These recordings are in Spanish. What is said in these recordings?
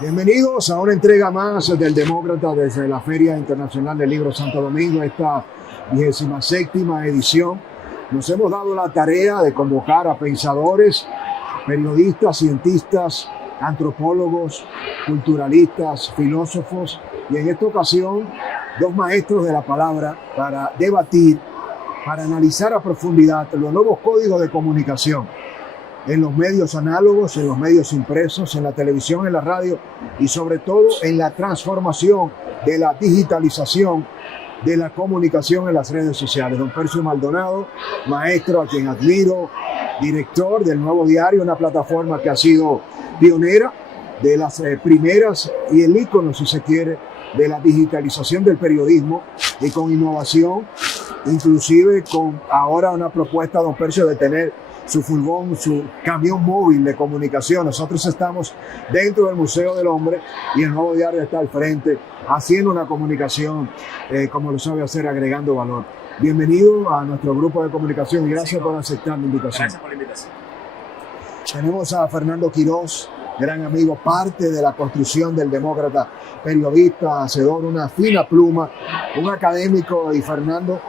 Bienvenidos a una entrega más del Demócrata desde la Feria Internacional del Libro Santo Domingo, esta 27ª edición. Nos hemos dado la tarea de convocar a pensadores, periodistas, cientistas, antropólogos, culturalistas, filósofos y en esta ocasión 2 maestros de la palabra para debatir, para analizar a profundidad los nuevos códigos de comunicación en los medios análogos, en los medios impresos, en la televisión, en la radio y sobre todo en la transformación de la digitalización de la comunicación en las redes sociales. Don Percio Maldonado, maestro a quien admiro, director del Nuevo Diario, una plataforma que ha sido pionera de las primeras y el ícono, si se quiere, de la digitalización del periodismo y con innovación, inclusive con ahora una propuesta, don Percio, de tener su furgón, su camión móvil de comunicación. Nosotros estamos dentro del Museo del Hombre y el Nuevo Diario está al frente haciendo una comunicación como lo sabe hacer, agregando valor. Bienvenido a nuestro grupo de comunicación y gracias por aceptar la invitación. Gracias por la invitación. Tenemos a Fernando Quiroz, gran amigo, parte de la construcción del Demócrata, periodista, hacedor, una fina pluma, un académico. Y Fernando,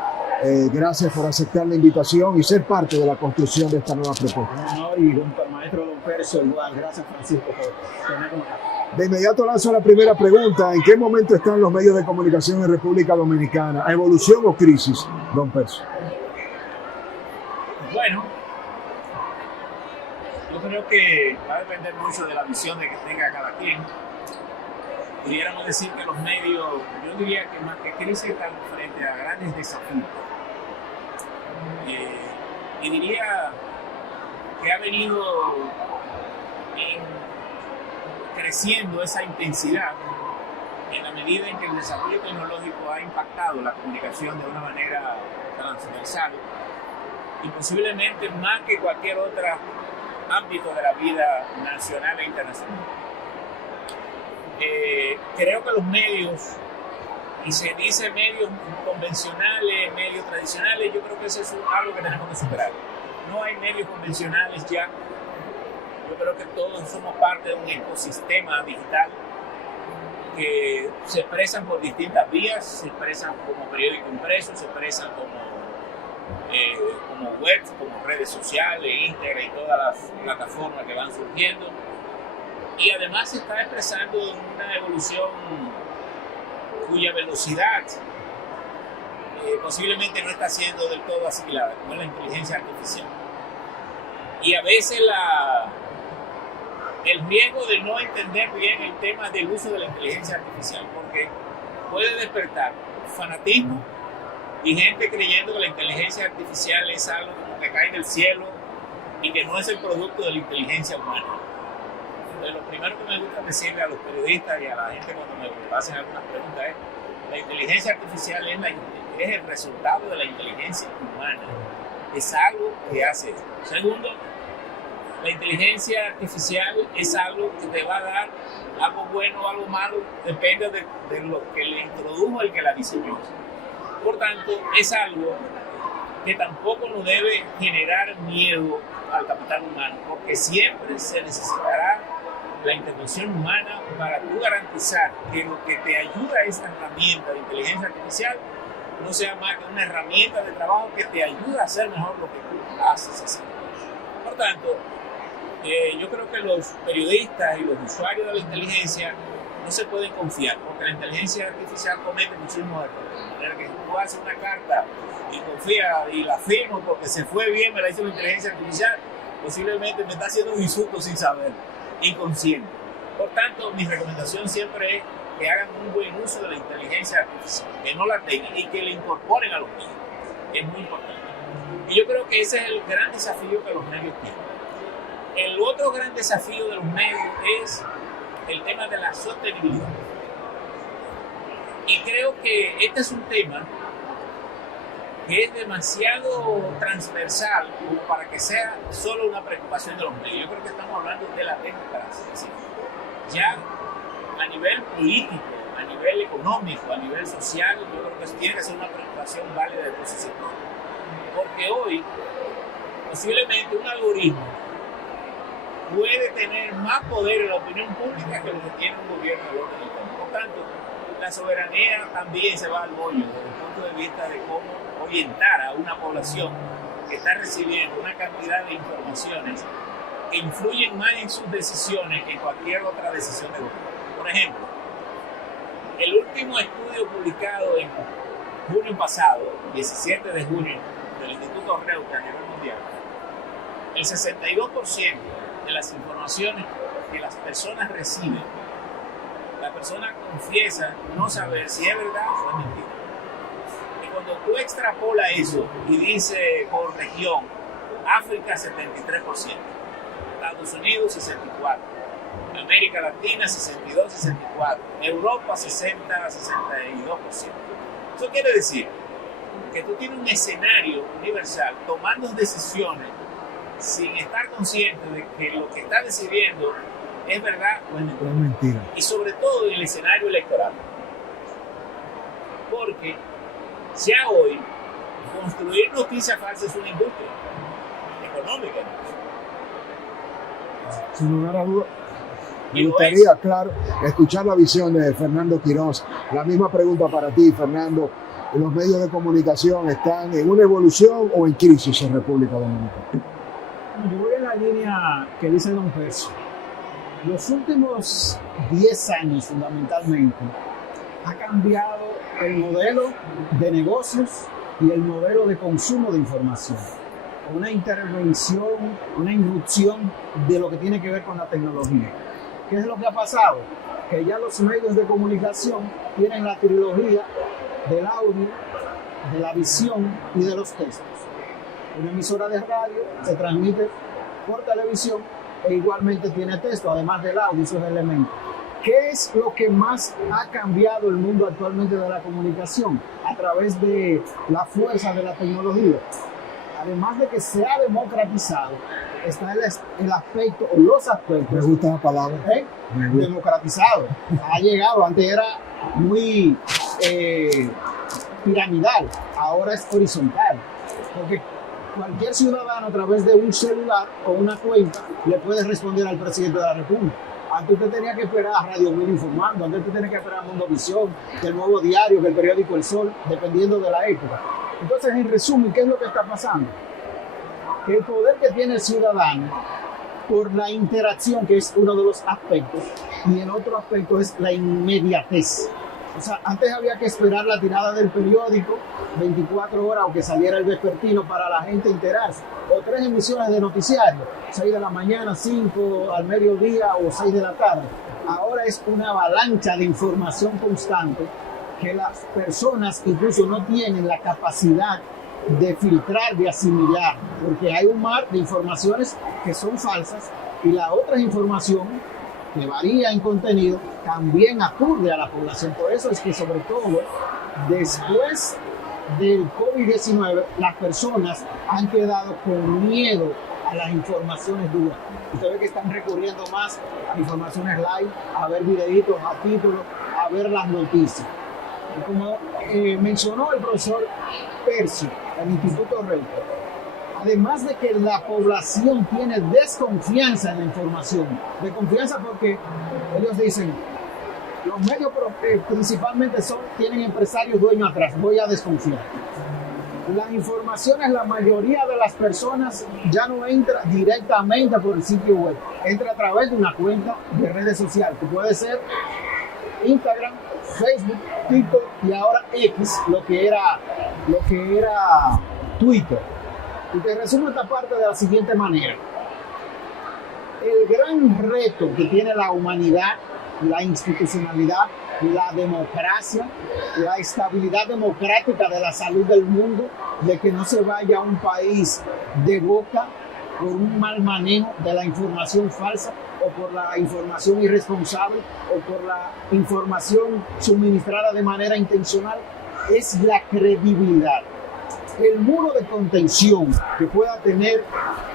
gracias por aceptar la invitación y ser parte de la construcción de esta nueva propuesta. Un honor, y junto al maestro don Percio igual. Gracias, Francisco, por tenernos acá. De inmediato lanzo la primera pregunta. ¿En qué momento están los medios de comunicación en República Dominicana? ¿Evolución o crisis, don Percio? Bueno, yo creo que va a depender mucho de la visión de que tenga cada quien. Pudiéramos decir que los medios, yo diría que más que crisis, están frente a grandes desafíos. Y diría que ha venido creciendo esa intensidad en la medida en que el desarrollo tecnológico ha impactado la comunicación de una manera transversal y posiblemente más que cualquier otro ámbito de la vida nacional e internacional. Creo que los medios, y se dice medios convencionales, medios tradicionales, yo creo que eso es algo que tenemos que superar. No hay medios convencionales ya. Yo creo que todos somos parte de un ecosistema digital que se expresan por distintas vías, se expresan como periódico impreso, se expresan como web, como redes sociales, Instagram y todas las plataformas que van surgiendo. Y además se está expresando una evolución cuya velocidad posiblemente no está siendo del todo asimilada, como es la inteligencia artificial. Y a veces el riesgo de no entender bien el tema del uso de la inteligencia artificial, porque puede despertar fanatismo y gente creyendo que la inteligencia artificial es algo como que cae del cielo y que no es el producto de la inteligencia humana. Entonces, lo primero que me gusta decirle a los periodistas y a la gente cuando me hacen algunas preguntas es: la inteligencia artificial es el resultado de la inteligencia humana, es algo que hace esto. Segundo, la inteligencia artificial es algo que te va a dar algo bueno o algo malo, depende de lo que le introdujo el que la diseñó. Por tanto, es algo que tampoco nos debe generar miedo al capital humano, porque siempre se necesitará la intervención humana para tú garantizar que lo que te ayuda a esta herramienta de inteligencia artificial no sea más que una herramienta de trabajo que te ayuda a hacer mejor lo que tú haces hacer. Por tanto, yo creo que los periodistas y los usuarios de la inteligencia no se pueden confiar, porque la inteligencia artificial comete muchísimos errores. De manera que si tú haces una carta y confías y la firmo porque se fue bien, me la hizo la inteligencia artificial, posiblemente me está haciendo un insulto sin saber, inconsciente. Por tanto, mi recomendación siempre es que hagan un buen uso de la inteligencia artificial, que no la tengan y que la incorporen a los medios. Es muy importante. Y yo creo que ese es el gran desafío que los medios tienen. El otro gran desafío de los medios es el tema de la sostenibilidad. Y creo que este es un tema que es demasiado transversal como para que sea solo una preocupación de los medios. Yo creo que estamos hablando de la democracia. ¿Sí? Ya a nivel político, a nivel económico, a nivel social, yo creo que tiene que ser una preocupación válida de todo ese sector. Porque hoy, posiblemente un algoritmo puede tener más poder en la opinión pública que lo que tiene un gobierno de orden y todo. Por tanto, la soberanía también se va al bollo desde el punto de vista de cómo orientar a una población que está recibiendo una cantidad de informaciones que influyen más en sus decisiones que en cualquier otra decisión de gobierno. Por ejemplo, el último estudio publicado en junio pasado, 17 de junio, del Instituto Reuters a nivel mundial, el 62% de las informaciones que las personas reciben, la persona confiesa no saber si es verdad o es mentira. Y cuando tú extrapolas eso y dices por región, África 73%, Estados Unidos 64%, América Latina 62-64%, Europa 60-62%. Eso quiere decir que tú tienes un escenario universal tomando decisiones sin estar consciente de que lo que está decidiendo es verdad o es mentira. Y sobre todo en el escenario electoral. Porque ya hoy construir noticias falsas es una industria económica. Sin lugar a dudas. Me gustaría, claro, escuchar la visión de Fernando Quiroz. La misma pregunta para ti, Fernando. ¿Los medios de comunicación están en una evolución o en crisis en República Dominicana? Yo voy en la línea que dice don Percio. Los últimos 10 años, fundamentalmente, ha cambiado el modelo de negocios y el modelo de consumo de información. Una intervención, una irrupción de lo que tiene que ver con la tecnología. ¿Qué es lo que ha pasado? Que ya los medios de comunicación tienen la trilogía del audio, de la visión y de los textos. Una emisora de radio se transmite por televisión e igualmente tiene texto, además del audio y sus elementos. ¿Qué es lo que más ha cambiado el mundo actualmente de la comunicación? A través de la fuerza de la tecnología. Además de que se ha democratizado, está el aspecto o los aspectos. Me gusta la palabra. Democratizado. Ha llegado, antes era muy piramidal, ahora es horizontal. Porque cualquier ciudadano a través de un celular o una cuenta le puede responder al presidente de la República. Antes usted tenía que esperar a Radio 1000 informando, antes usted tenía que esperar a Mundo Visión, que el Nuevo Diario, que el periódico El Sol, dependiendo de la época. Entonces, en resumen, ¿qué es lo que está pasando? Que el poder que tiene el ciudadano por la interacción, que es uno de los aspectos, y el otro aspecto es la inmediatez. O sea, antes había que esperar la tirada del periódico 24 horas o que saliera el vespertino para la gente enterarse. O 3 emisiones de noticiario, 6 de la mañana, 5 al mediodía o 6 de la tarde. Ahora es una avalancha de información constante que las personas incluso no tienen la capacidad de filtrar, de asimilar, porque hay un mar de informaciones que son falsas y la otra información que varía en contenido también aturde a la población. Por eso es que sobre todo después del COVID-19 las personas han quedado con miedo a las informaciones duras. Usted ve que están recurriendo más a informaciones live, a ver videitos, a títulos, a ver las noticias. Y como mencionó el profesor Percio, del Instituto Reuters, además de que la población tiene desconfianza en la información, desconfianza porque ellos dicen, los medios principalmente tienen empresarios dueños atrás, voy a desconfiar. Las informaciones, la mayoría de las personas ya no entra directamente por el sitio web, entra a través de una cuenta de redes sociales, que puede ser Instagram, Facebook, TikTok y ahora X, lo que era Twitter. Y te resumo esta parte de la siguiente manera. El gran reto que tiene la humanidad, la institucionalidad, la democracia, la estabilidad democrática de la salud del mundo, de que no se vaya a un país de boca por un mal manejo de la información falsa o por la información irresponsable o por la información suministrada de manera intencional, es la credibilidad. El muro de contención que pueda tener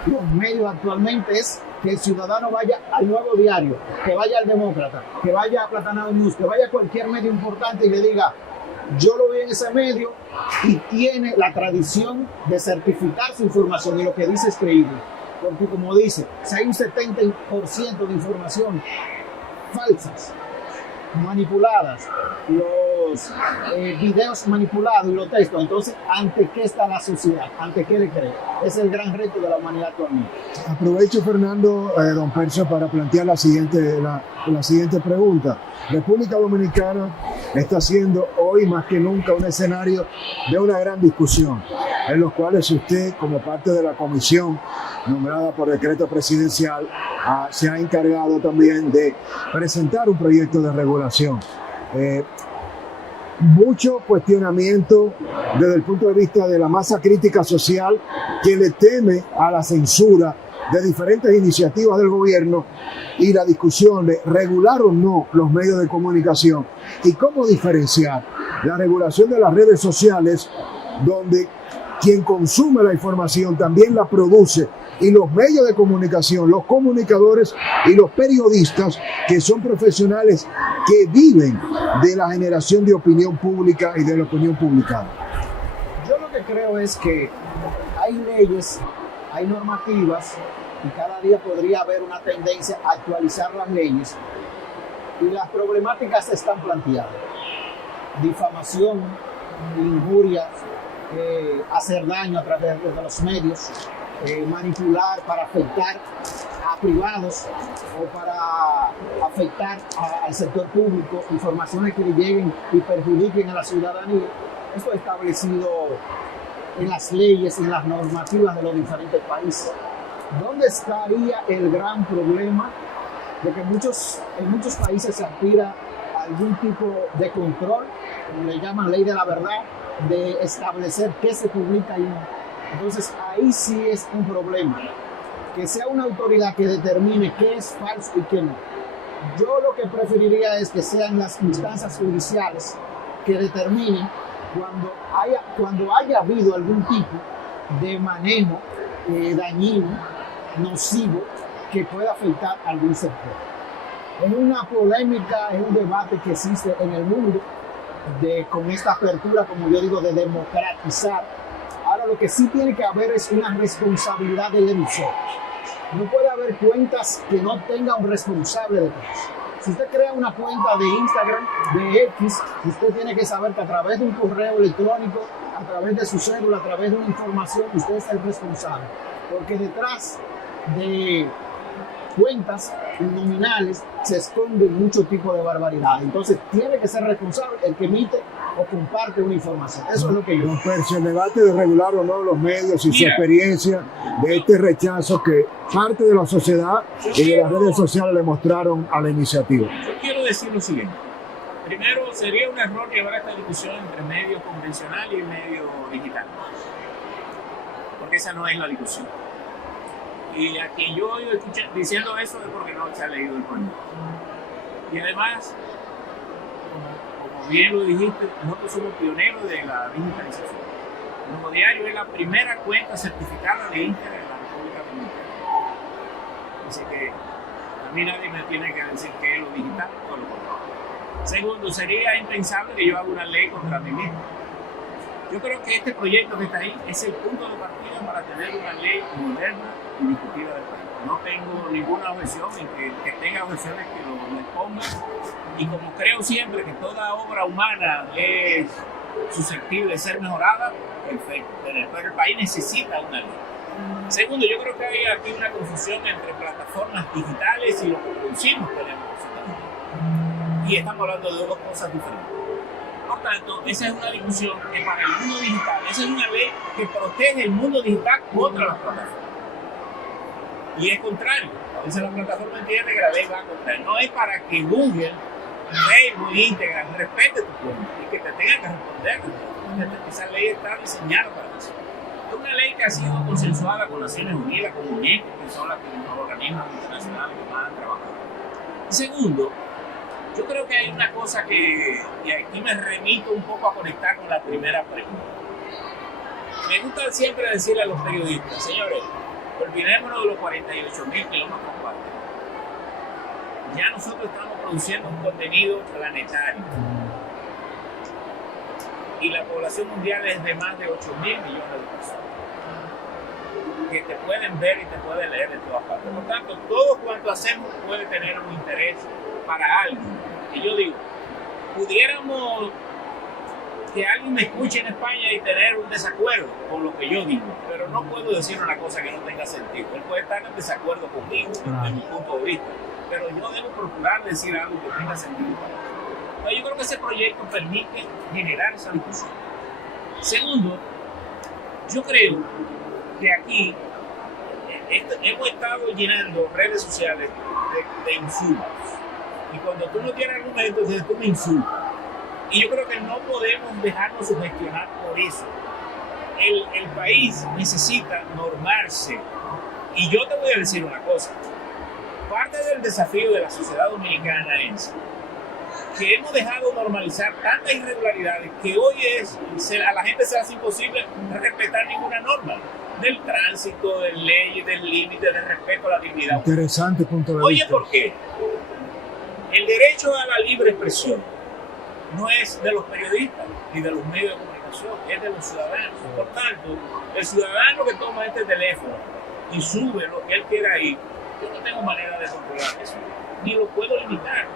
los medios actualmente es que el ciudadano vaya al Nuevo Diario, que vaya al Demócrata, que vaya a Platanado News, que vaya a cualquier medio importante y le diga, yo lo vi en ese medio y tiene la tradición de certificar su información y lo que dice es creíble. Porque como dice, si hay un 70% de información falsas, manipuladas, los videos manipulados y los textos, entonces, ¿ante qué está la sociedad? ¿Ante qué le cree? Es el gran reto de la humanidad actualmente. Aprovecho, Fernando, don Percio, para plantear la siguiente pregunta. República Dominicana está siendo hoy más que nunca un escenario de una gran discusión, en los cuales usted, como parte de la comisión nombrada por decreto presidencial, se ha encargado también de presentar un proyecto de regulación. Mucho cuestionamiento desde el punto de vista de la masa crítica social que le teme a la censura de diferentes iniciativas del gobierno y la discusión de regular o no los medios de comunicación y cómo diferenciar la regulación de las redes sociales, donde quien consume la información también la produce, y los medios de comunicación, los comunicadores y los periodistas, que son profesionales que viven de la generación de opinión pública y de la opinión publicada. Yo lo que creo es que hay leyes, hay normativas, y cada día podría haber una tendencia a actualizar las leyes, y las problemáticas están planteadas. Difamación, injurias, hacer daño a través de los medios, manipular para afectar a privados o para afectar al sector público, informaciones que le lleguen y perjudiquen a la ciudadanía. Esto es establecido en las leyes, en las normativas de los diferentes países. ¿Dónde estaría el gran problema de que en muchos países se aspira a algún tipo de control, como le llaman ley de la verdad, de establecer qué se publica y no? Entonces ahí sí es un problema, que sea una autoridad que determine qué es falso y qué no. Yo lo que preferiría es que sean las instancias judiciales que determinen cuando haya habido algún tipo de manejo dañino, nocivo, que pueda afectar a algún sector. Es una polémica, es un debate que existe en el mundo con esta apertura, como yo digo, de democratizar. Ahora, lo que sí tiene que haber es una responsabilidad del emisor. No puede haber cuentas que no tengan un responsable detrás. Si usted crea una cuenta de Instagram, de X, usted tiene que saber que a través de un correo electrónico, a través de su cédula, a través de una información, usted es el responsable. Porque detrás de cuentas nominales se esconden mucho tipo de barbaridad. Entonces tiene que ser responsable el que emite o comparte una información. Eso es lo que yo... Don Percio, el debate de regular o no los medios y su experiencia de este rechazo que parte de la sociedad y de las redes sociales le mostraron a la iniciativa. Yo quiero decir lo siguiente. Primero, sería un error llevar esta discusión entre medios convencionales y medios digitales, porque esa no es la discusión. Y a quien yo oigo diciendo eso es porque no se ha leído el proyecto. Y además, como bien lo dijiste, nosotros somos pioneros de la digitalización. El Nuevo Diario es la primera cuenta certificada de Internet en la República Dominicana. Así que a mí nadie me tiene que decir que es lo digital o lo contrario. Segundo, sería impensable que yo haga una ley contra mí mismo. Yo creo que este proyecto que está ahí es el punto de partida para tener una ley moderna y discutida del país. No tengo ninguna objeción en que tenga objeciones que lo expongan. Y como creo siempre que toda obra humana es susceptible de ser mejorada, perfecto. Pero el país necesita una ley. Segundo, yo creo que hay aquí una confusión entre plataformas digitales y lo que producimos tenemos. Y estamos hablando de dos cosas diferentes. Por tanto, esa es una discusión que para el mundo digital, esa es una ley que protege el mundo digital contra las plataformas. Y es contrario. A veces la plataforma entiende que la ley va contra él. No es para que Google, Facebook, Instagram respete tu cuenta y que te tengan que responder. Esa ley está diseñada para eso. Es una ley que ha sido consensuada con Naciones Unidas, con UNESCO, que son los organismos internacionales que van a trabajar. Y segundo, yo creo que hay una cosa y aquí me remito un poco a conectar con la primera pregunta. Me gusta siempre decirle a los periodistas, señores, olvidémonos de los 48.000 kilómetros cuadrados. Ya nosotros estamos produciendo un contenido planetario. Y la población mundial es de más de 8.000 millones de personas que te pueden ver y te pueden leer de todas partes. Por tanto, todo cuanto hacemos puede tener un interés para alguien. Y yo digo, pudiéramos que alguien me escuche en España y tener un desacuerdo con lo que yo digo, pero no puedo decir una cosa que no tenga sentido. Él puede estar en desacuerdo conmigo, desde mi punto de vista, pero yo debo procurar decir algo que tenga sentido para él. Entonces, yo creo que ese proyecto permite generar esa discusión. Segundo, yo creo que aquí hemos estado llenando redes sociales de insultos. Y cuando tú no tienes argumentos, entonces tú me insultas. Y yo creo que no podemos dejarnos sugestionar por eso. El país necesita normarse. Y yo te voy a decir una cosa. Parte del desafío de la sociedad dominicana es que hemos dejado normalizar tantas irregularidades que hoy a la gente se hace imposible respetar ninguna norma del tránsito, de leyes, del límite, del respeto a la dignidad. Interesante punto de vista. Oye, ¿por qué? El derecho a la libre expresión no es de los periodistas ni de los medios de comunicación, es de los ciudadanos. Por tanto, el ciudadano que toma este teléfono y sube lo que él quiera ahí, yo no tengo manera de controlar eso, ni lo puedo limitar.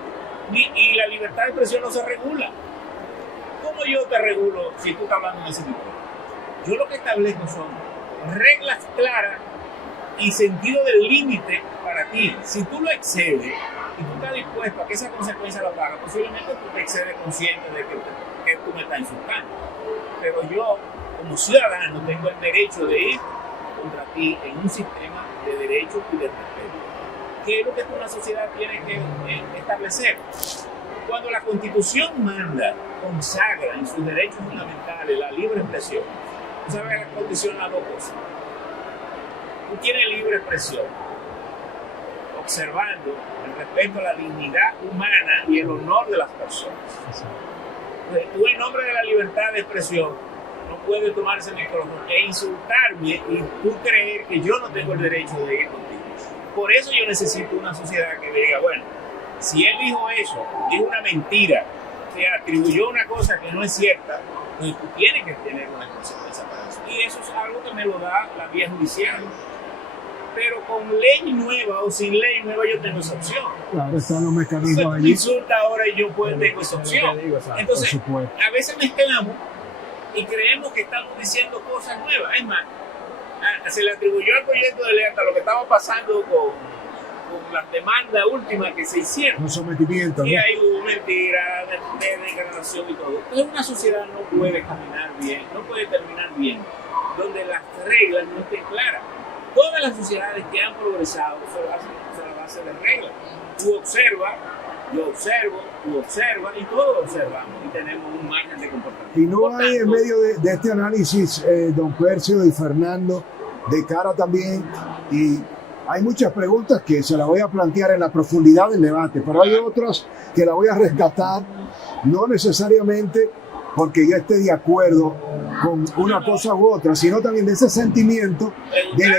Y la libertad de expresión no se regula. ¿Cómo yo te regulo si tú estás hablando de ese tipo? Yo lo que establezco son reglas claras y sentido del límite para ti. Si tú lo excedes y tú estás dispuesto a que esa consecuencia la paga, posiblemente tú te excedes consciente de que tú me estás insultando. Pero yo, como ciudadano, tengo el derecho de ir contra ti en un sistema de derechos y de respeto. ¿Qué es lo que una sociedad tiene que establecer? Cuando la Constitución consagra en sus derechos fundamentales la libre expresión, tú sabes que la Constitución da dos cosas. Tú tienes libre expresión, observando el respeto a la dignidad humana y el honor de las personas. Entonces, tú, en nombre de la libertad de expresión, no puedes tomarse el micrófono e insultarme y tú creer que yo no tengo el derecho de ir contigo. Por eso yo necesito una sociedad que diga, bueno, si él dijo eso, dijo una mentira, se atribuyó una cosa que no es cierta, pues tú tienes que tener una consecuencia para eso. Y eso es algo que me lo da la vía judicial. Pero con ley nueva o sin ley nueva yo tengo esa opción. Claro, están los mecanismos allí. Me insulta ahora y yo tengo esa opción. Entonces, a veces mezclamos y creemos que estamos diciendo cosas nuevas. Es más, se le atribuyó al proyecto de ley hasta lo que estaba pasando con las demandas últimas que se hicieron. Un sometimiento, y ahí hubo mentiras, de degradación y todo. Entonces una sociedad no puede caminar bien, no puede terminar bien, donde las reglas no estén claras. Todas las sociedades que han progresado son a base de reglas. Tú observas, yo observo, tú observas y todos observamos y tenemos un margen de comportamiento. Y no hay en medio de este análisis, don Percio y Fernando, de cara también, y hay muchas preguntas que se las voy a plantear en la profundidad del debate, pero hay otras que las voy a rescatar, no necesariamente porque yo esté de acuerdo con una cosa u otra, sino también de ese sentimiento del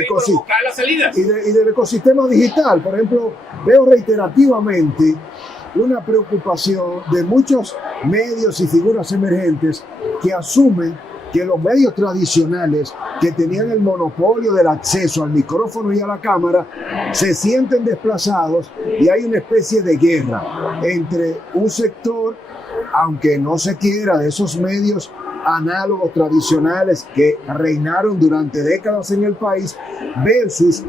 ecosistema digital. Por ejemplo, veo reiterativamente una preocupación de muchos medios y figuras emergentes que asumen que los medios tradicionales que tenían el monopolio del acceso al micrófono y a la cámara se sienten desplazados y hay una especie de guerra entre un sector, aunque no se quiera, de esos medios análogos tradicionales que reinaron durante décadas en el país, versus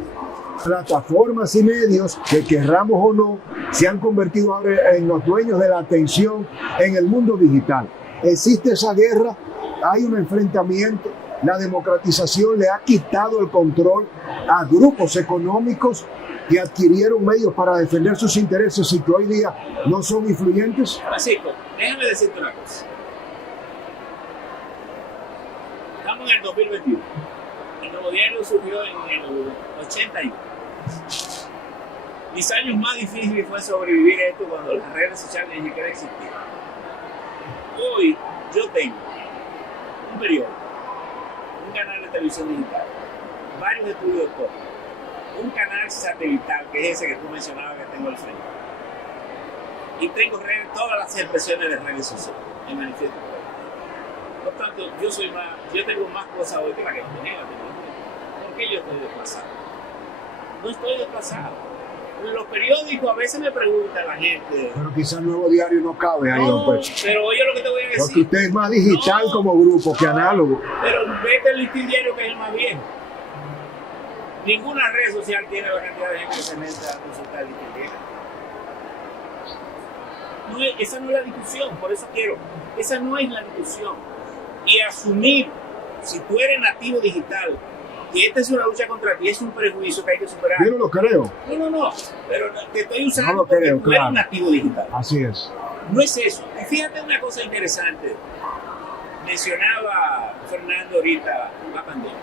plataformas y medios que, querramos o no, se han convertido ahora en los dueños de la atención en el mundo digital. Existe esa guerra, hay un enfrentamiento, la democratización le ha quitado el control a grupos económicos que adquirieron medios para defender sus intereses y que hoy día no son influyentes. Francisco, déjame decirte una cosa. Estamos en el 2021. El nuevo diario surgió en el 81. Mis años más difíciles fue sobrevivir a esto cuando las redes sociales ni siquiera existían. Hoy yo tengo un periódico, un canal de televisión digital, varios estudios de podcast, un canal satelital, que es ese que tú mencionabas que tengo al frente. Y tengo todas las expresiones de redes sociales en manifiesto. Por tanto, yo tengo más cosas hoy que la que no tenía. ¿Por qué yo estoy desplazado? No estoy desplazado. Los periódicos a veces me preguntan la gente. Pero quizás el Nuevo Diario no cabe ahí, don Pecho. Pero oye lo que te voy a decir. Porque usted es más digital como grupo que análogo. Pero vete al Listín Diario, que es el más viejo. Ninguna red social tiene la cantidad de gente que se mete a consultar el Listín Diario. Esa no es la discusión, por eso esa no es la discusión. Y asumir, si tú eres nativo digital, que esta es una lucha contra ti, es un prejuicio que hay que superar. Yo no lo creo. No, pero te estoy usando no lo creo, porque tú eres un nativo digital. Así es. No es eso. Y fíjate una cosa interesante. Mencionaba Fernando ahorita la pandemia.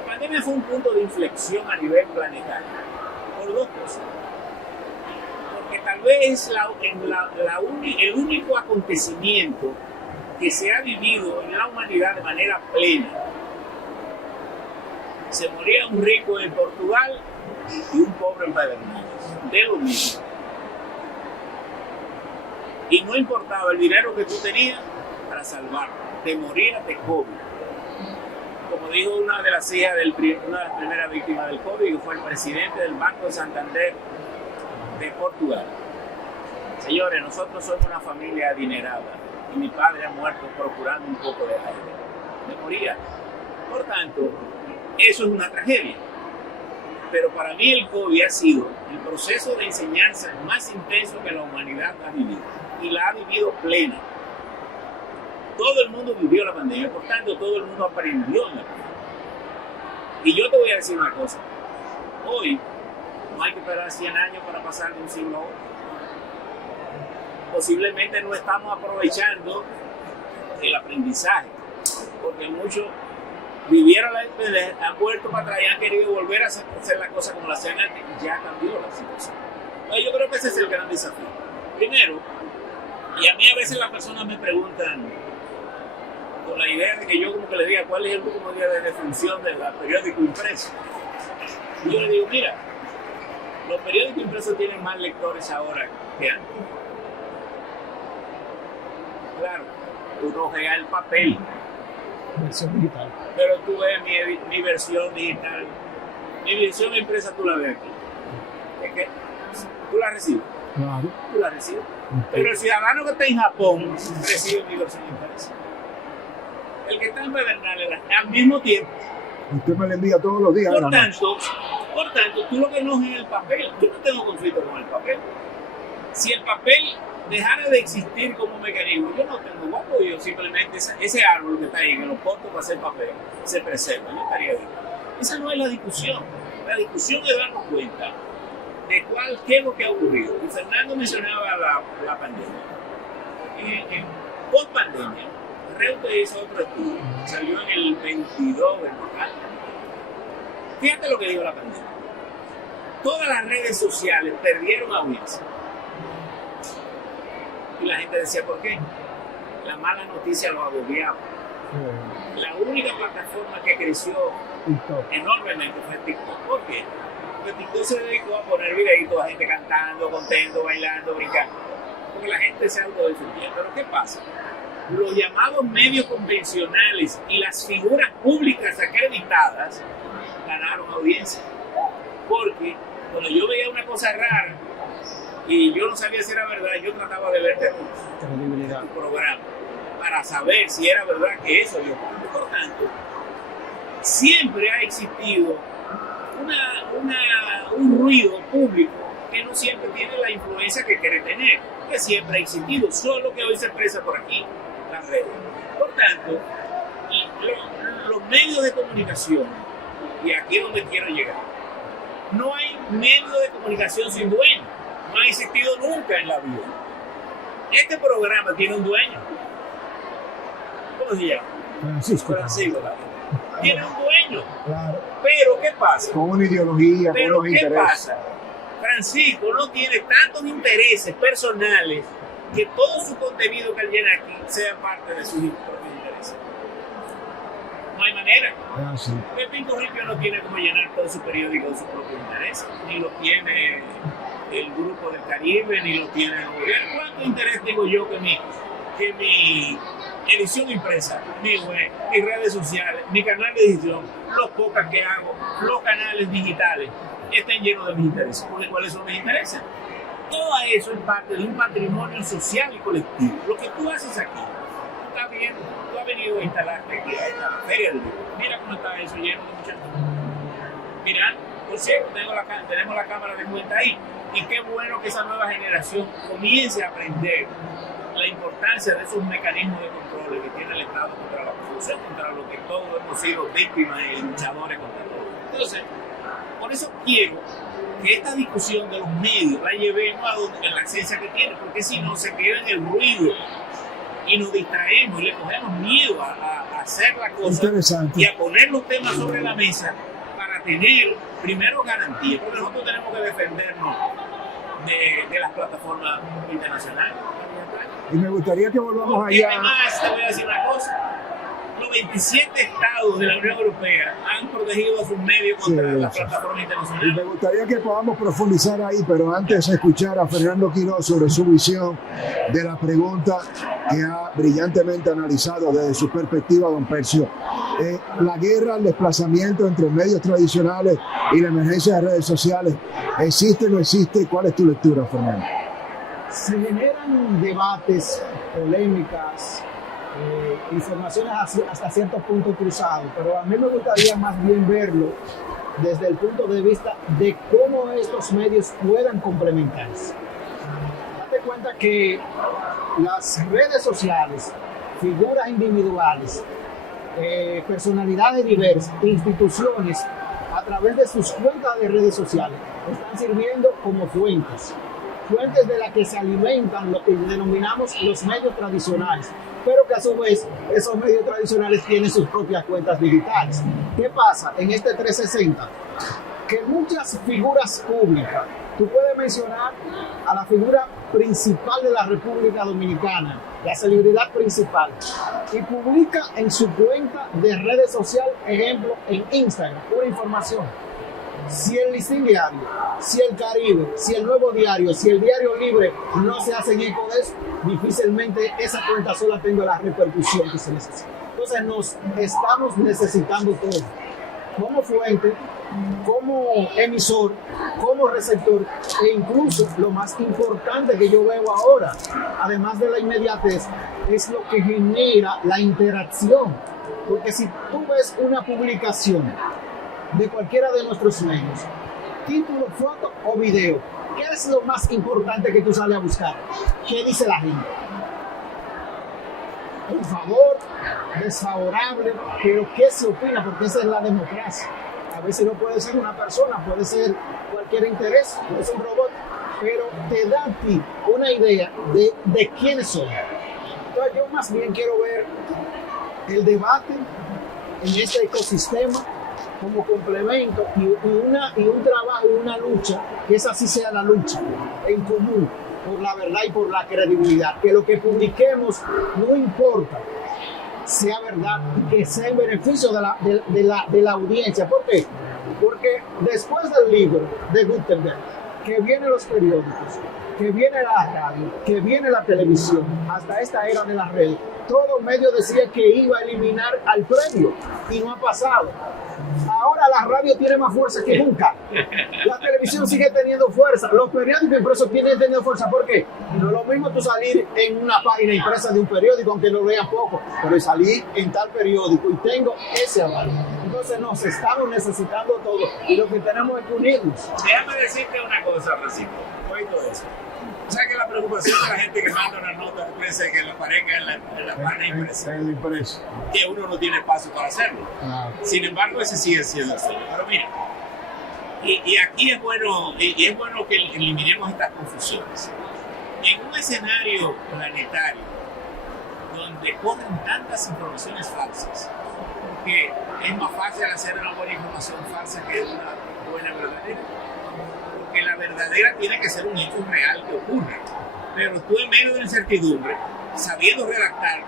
La pandemia fue un punto de inflexión a nivel planetario, por dos cosas. Porque tal vez el único acontecimiento que se ha vivido en la humanidad de manera plena. Se moría un rico en Portugal y un pobre en Pedernales, de lo mismo. Y no importaba el dinero que tú tenías para salvarlo, te morías de COVID. Como dijo una de las hijas una de las primeras víctimas del COVID, que fue el presidente del Banco de Santander de Portugal. Señores, nosotros somos una familia adinerada y mi padre ha muerto procurando un poco de aire. Me moría. Por tanto, eso es una tragedia. Pero para mí el COVID ha sido el proceso de enseñanza más intenso que la humanidad ha vivido. Y la ha vivido plena. Todo el mundo vivió la pandemia, por tanto todo el mundo aprendió en la pandemia. Y yo te voy a decir una cosa. Hoy no hay que esperar 100 años para pasar de un siglo a otro. Posiblemente no estamos aprovechando el aprendizaje, porque muchos vivieron la enfermedad, han vuelto para atrás y han querido volver a hacer las cosas como las hacían antes, y ya cambió la situación. Entonces, yo creo que ese es el gran desafío. Primero, y a mí a veces las personas me preguntan con la idea de que yo como que les diga cuál es el último día de defunción del periódico impreso. Y yo les digo, mira, los periódicos impresos tienen más lectores ahora que antes. Claro, tú no veas el papel. Versión digital. Pero tú ves mi versión digital. Mi versión impresa tú la ves aquí. Es que tú la recibes. Claro. Tú la recibes. Pero el ciudadano que está en Japón recibe mi versión impresa. El que está en Pedernales al mismo tiempo. Usted me la envía todos los días. Por tanto, tú lo que no es el papel. Yo no tengo conflicto con el papel. Si el papel dejara de existir como mecanismo, yo no tengo guapo, yo simplemente ese árbol que está ahí, que lo corto para hacer papel, se preserva, no estaría bien. Esa no es la discusión. La discusión es darnos cuenta de qué es lo que ha ocurrido. Y Fernando mencionaba la pandemia. En post-pandemia, Reuters hizo otro estudio, salió en el 22 del local. Fíjate lo que dijo la pandemia. Todas las redes sociales perdieron audiencia. Y la gente decía, ¿por qué? La mala noticia lo agobiaba. La única plataforma que creció enormemente fue TikTok. ¿Por qué? Porque TikTok se dedicó a poner videitos a gente cantando, contento, bailando, brincando. Porque la gente se autodifundía. Pero ¿qué pasa? Los llamados medios convencionales y las figuras públicas acreditadas ganaron audiencia. Porque cuando yo veía una cosa rara y yo no sabía si era verdad, yo trataba de ver tu programa para saber si era verdad que eso yo. Por tanto, siempre ha existido un ruido público que no siempre tiene la influencia que quiere tener, que siempre ha existido, solo que hoy se expresa por aquí, las redes. Por tanto, los medios de comunicación, y aquí es donde quiero llegar, no hay medio de comunicación sin dueño. No ha existido nunca en la vida. Este programa tiene un dueño. ¿Cómo se llama? Francisco. Tiene un dueño. Claro. Pero ¿qué pasa? Con una ideología, con unos intereses. ¿Qué pasa? Francisco no tiene tantos intereses personales que todo su contenido que él llena aquí sea parte de sus propios intereses. No hay manera. Sí. El Pinto Ripio no tiene como llenar todo su periódico de su propio interés, ni lo tiene el Grupo del Caribe, ni lo tiene el gobierno. ¿Cuánto interés tengo yo que mi edición impresa, mi web, mis redes sociales, mi canal de edición, los podcasts que hago, los canales digitales, estén llenos de mis intereses? Porque ¿cuáles son mis intereses? Todo eso es parte de un patrimonio social y colectivo. Lo que tú haces aquí, tú estás viendo, tú has venido a instalarte aquí a esta feria del libro. Mira cómo está eso lleno de muchachos. Mira, por cierto, tenemos la cámara de cuenta ahí. Y qué bueno que esa nueva generación comience a aprender la importancia de esos mecanismos de control que tiene el Estado contra la corrupción, contra lo que todos hemos sido víctimas y luchadores contra todo. Entonces, por eso quiero que esta discusión de los medios la llevemos a la esencia que tiene, porque si no se queda en el ruido y nos distraemos y le cogemos miedo a hacer la cosa y a poner los temas sobre la mesa para tener primero garantía, porque nosotros tenemos que defendernos de las plataformas internacionales. Y me gustaría que volvamos porque allá. Además, te voy a decir una cosa. Los 27 estados de la Unión Europea han protegido a sus medios contra las plataformas internacionales. Y me gustaría que podamos profundizar ahí, pero antes escuchar a Fernando Quiroz sobre su visión de la pregunta que ha brillantemente analizado desde su perspectiva, don Percio. La guerra, el desplazamiento entre medios tradicionales y la emergencia de redes sociales, ¿existe o no existe? ¿Cuál es tu lectura, Fernando? Se generan debates, polémicas, informaciones hasta cierto punto cruzados, pero a mí me gustaría más bien verlo desde el punto de vista de cómo estos medios puedan complementarse. Date cuenta que las redes sociales, figuras individuales, personalidades diversas, instituciones, a través de sus cuentas de redes sociales, están sirviendo como fuentes de las que se alimentan lo que denominamos los medios tradicionales, pero que a su vez esos medios tradicionales tienen sus propias cuentas digitales. ¿Qué pasa en este 360? Que muchas figuras públicas, tú puedes mencionar a la figura principal de la República Dominicana, la celebridad principal, y publica en su cuenta de redes sociales, ejemplo, en Instagram, una información. Si el Listín Diario, si el Caribe, si el Nuevo Diario, si el Diario Libre no se hacen eco de eso, difícilmente esa cuenta sola tenga la repercusión que se necesita. Entonces nos estamos necesitando todo, como fuente, como emisor, como receptor, e incluso lo más importante que yo veo ahora, además de la inmediatez, es lo que genera la interacción. Porque si tú ves una publicación de cualquiera de nuestros medios, título, foto o video, ¿qué es lo más importante que tú sales a buscar? ¿Qué dice la gente? ¿En favor? ¿Desfavorable? ¿Pero qué se opina? Porque esa es la democracia. A veces no puede ser una persona, puede ser cualquier interés, puede ser un robot, pero te da a ti una idea de quiénes son. Entonces yo más bien quiero ver el debate en este ecosistema como complemento y un trabajo y una lucha, que esa sí sea la lucha en común por la verdad y por la credibilidad, que lo que publiquemos no importa sea verdad y que sea en beneficio de la audiencia. ¿Por qué? Porque después del libro de Gutenberg, que vienen los periódicos, que viene la radio, que viene la televisión, hasta esta era de las redes, todo medio decía que iba a eliminar al premio y no ha pasado. Ahora la radio tiene más fuerza que nunca. La televisión sigue teniendo fuerza. Los periódicos impresos tienen teniendo fuerza. ¿Por qué? No es lo mismo tú salir en una página impresa de un periódico, aunque lo vean poco, pero salí en tal periódico y tengo ese aval. Entonces nos estamos necesitando todo y lo que tenemos es que unirnos. Déjame decirte una cosa, Francisco. Oído eso. O sea que la preocupación de la gente que manda una nota de prensa es que le aparezca en la página impresa, que uno no tiene espacio para hacerlo. Sin embargo, ese sigue siendo el sueño. Pero mira, y aquí es bueno que eliminemos estas confusiones. En un escenario planetario donde corren tantas informaciones falsas, que es más fácil hacer una buena información falsa que una buena verdadera. Que la verdadera tiene que ser un hecho real que ocurre, pero tú en medio de la incertidumbre, sabiendo redactar,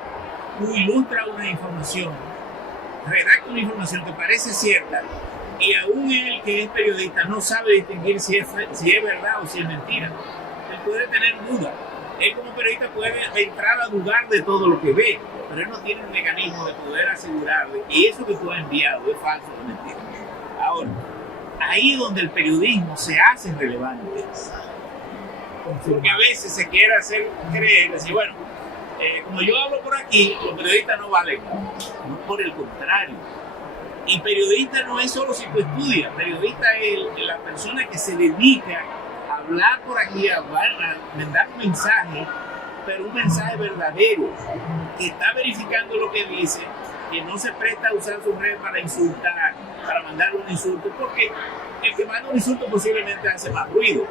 tú ilustras una información redacta una información que parece cierta y aún el que es periodista no sabe distinguir si es verdad o si es mentira. Él puede tener dudas. Él como periodista puede entrar a dudar de todo lo que ve, pero él no tiene un mecanismo de poder asegurar que eso que tú has enviado es falso o mentira. Ahora, ahí donde el periodismo se hace relevante, porque a veces se quiere hacer creer, decir, bueno, como yo hablo por aquí, los periodistas no valen. No, por el contrario. Y periodista no es solo si tú estudias, periodista es la persona que se dedica a hablar por aquí, a mandar un mensaje, pero un mensaje verdadero, que está verificando lo que dice, que no se presta a usar su red para insultar, para mandar un insulto, porque el que manda un insulto posiblemente hace más ruido.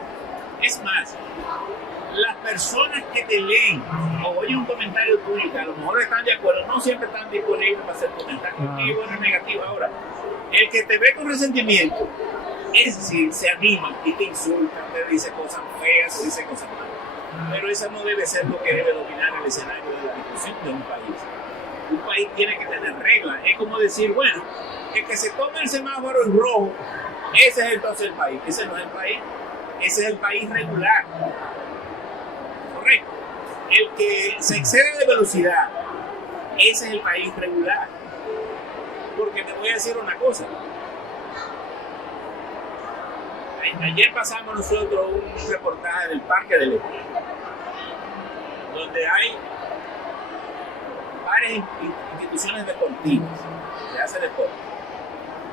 Es más, las personas que te leen o oyen un comentario tuyo que a lo mejor están de acuerdo, no siempre están disponibles para hacer comentarios positivos o negativos. Ahora, el que te ve con resentimiento, es decir, se anima y te insulta, te dice cosas feas, te dice cosas malas. Pero eso no debe ser lo que debe dominar el escenario de la discusión de un país. Un país tiene que tener reglas. Es como decir, bueno, el que se tome el semáforo en rojo, ese es entonces el país. Ese no es el país. Ese es el país regular. Correcto. El que se excede de velocidad, ese es el país regular. Porque te voy a decir una cosa. Ayer pasamos nosotros un reportaje del Parque del Este, donde hay varias instituciones deportivas que hacen deporte.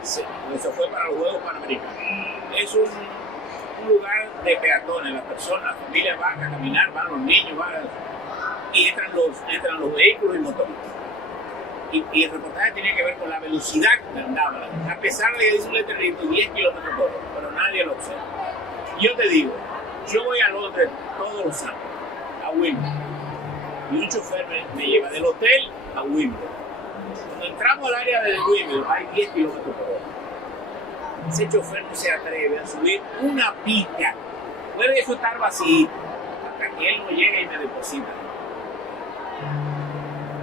Eso fue para los Juegos Panamericanos. Es un lugar de peatones, las personas, las familias van a caminar, van los niños, y entran los vehículos y motoristas. Y el reportaje tenía que ver con la velocidad que andaban, a pesar de que dice un letrerito 10 kilómetros por hora, pero nadie lo observa. Yo te digo, yo voy a Londres todos los años, a Wimbledon, y un chofer me lleva del hotel a Wimbledon. Cuando entramos al área de Wimbledon hay 10 kilómetros por hora. Ese chofer no se atreve a subir una pica, puede eso estar vacío, hasta que él no llegue y me deposita.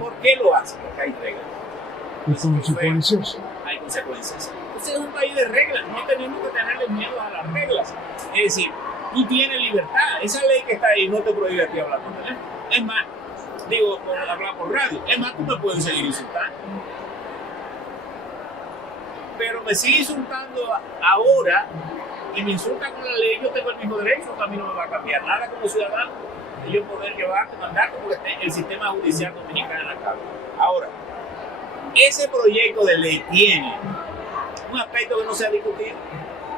¿Por qué lo hace? Porque hay reglas. ¿Y consecuencias? Hay consecuencias. Entonces es un país de reglas, no tenemos que tenerle miedo a las reglas. Es decir, tú tienes libertad, esa ley que está ahí no te prohíbe a ti hablar por teléfono. Es más, hablar por radio, es más, tú me puedes seguir insultando. Pero me sigue insultando ahora y me insulta con la ley, yo tengo el mismo derecho, a mí no me va a cambiar nada como ciudadano. Yo poder llevarte, mandarte, porque el sistema judicial dominicano acá. Ahora, ese proyecto de ley tiene un aspecto que no se ha discutido,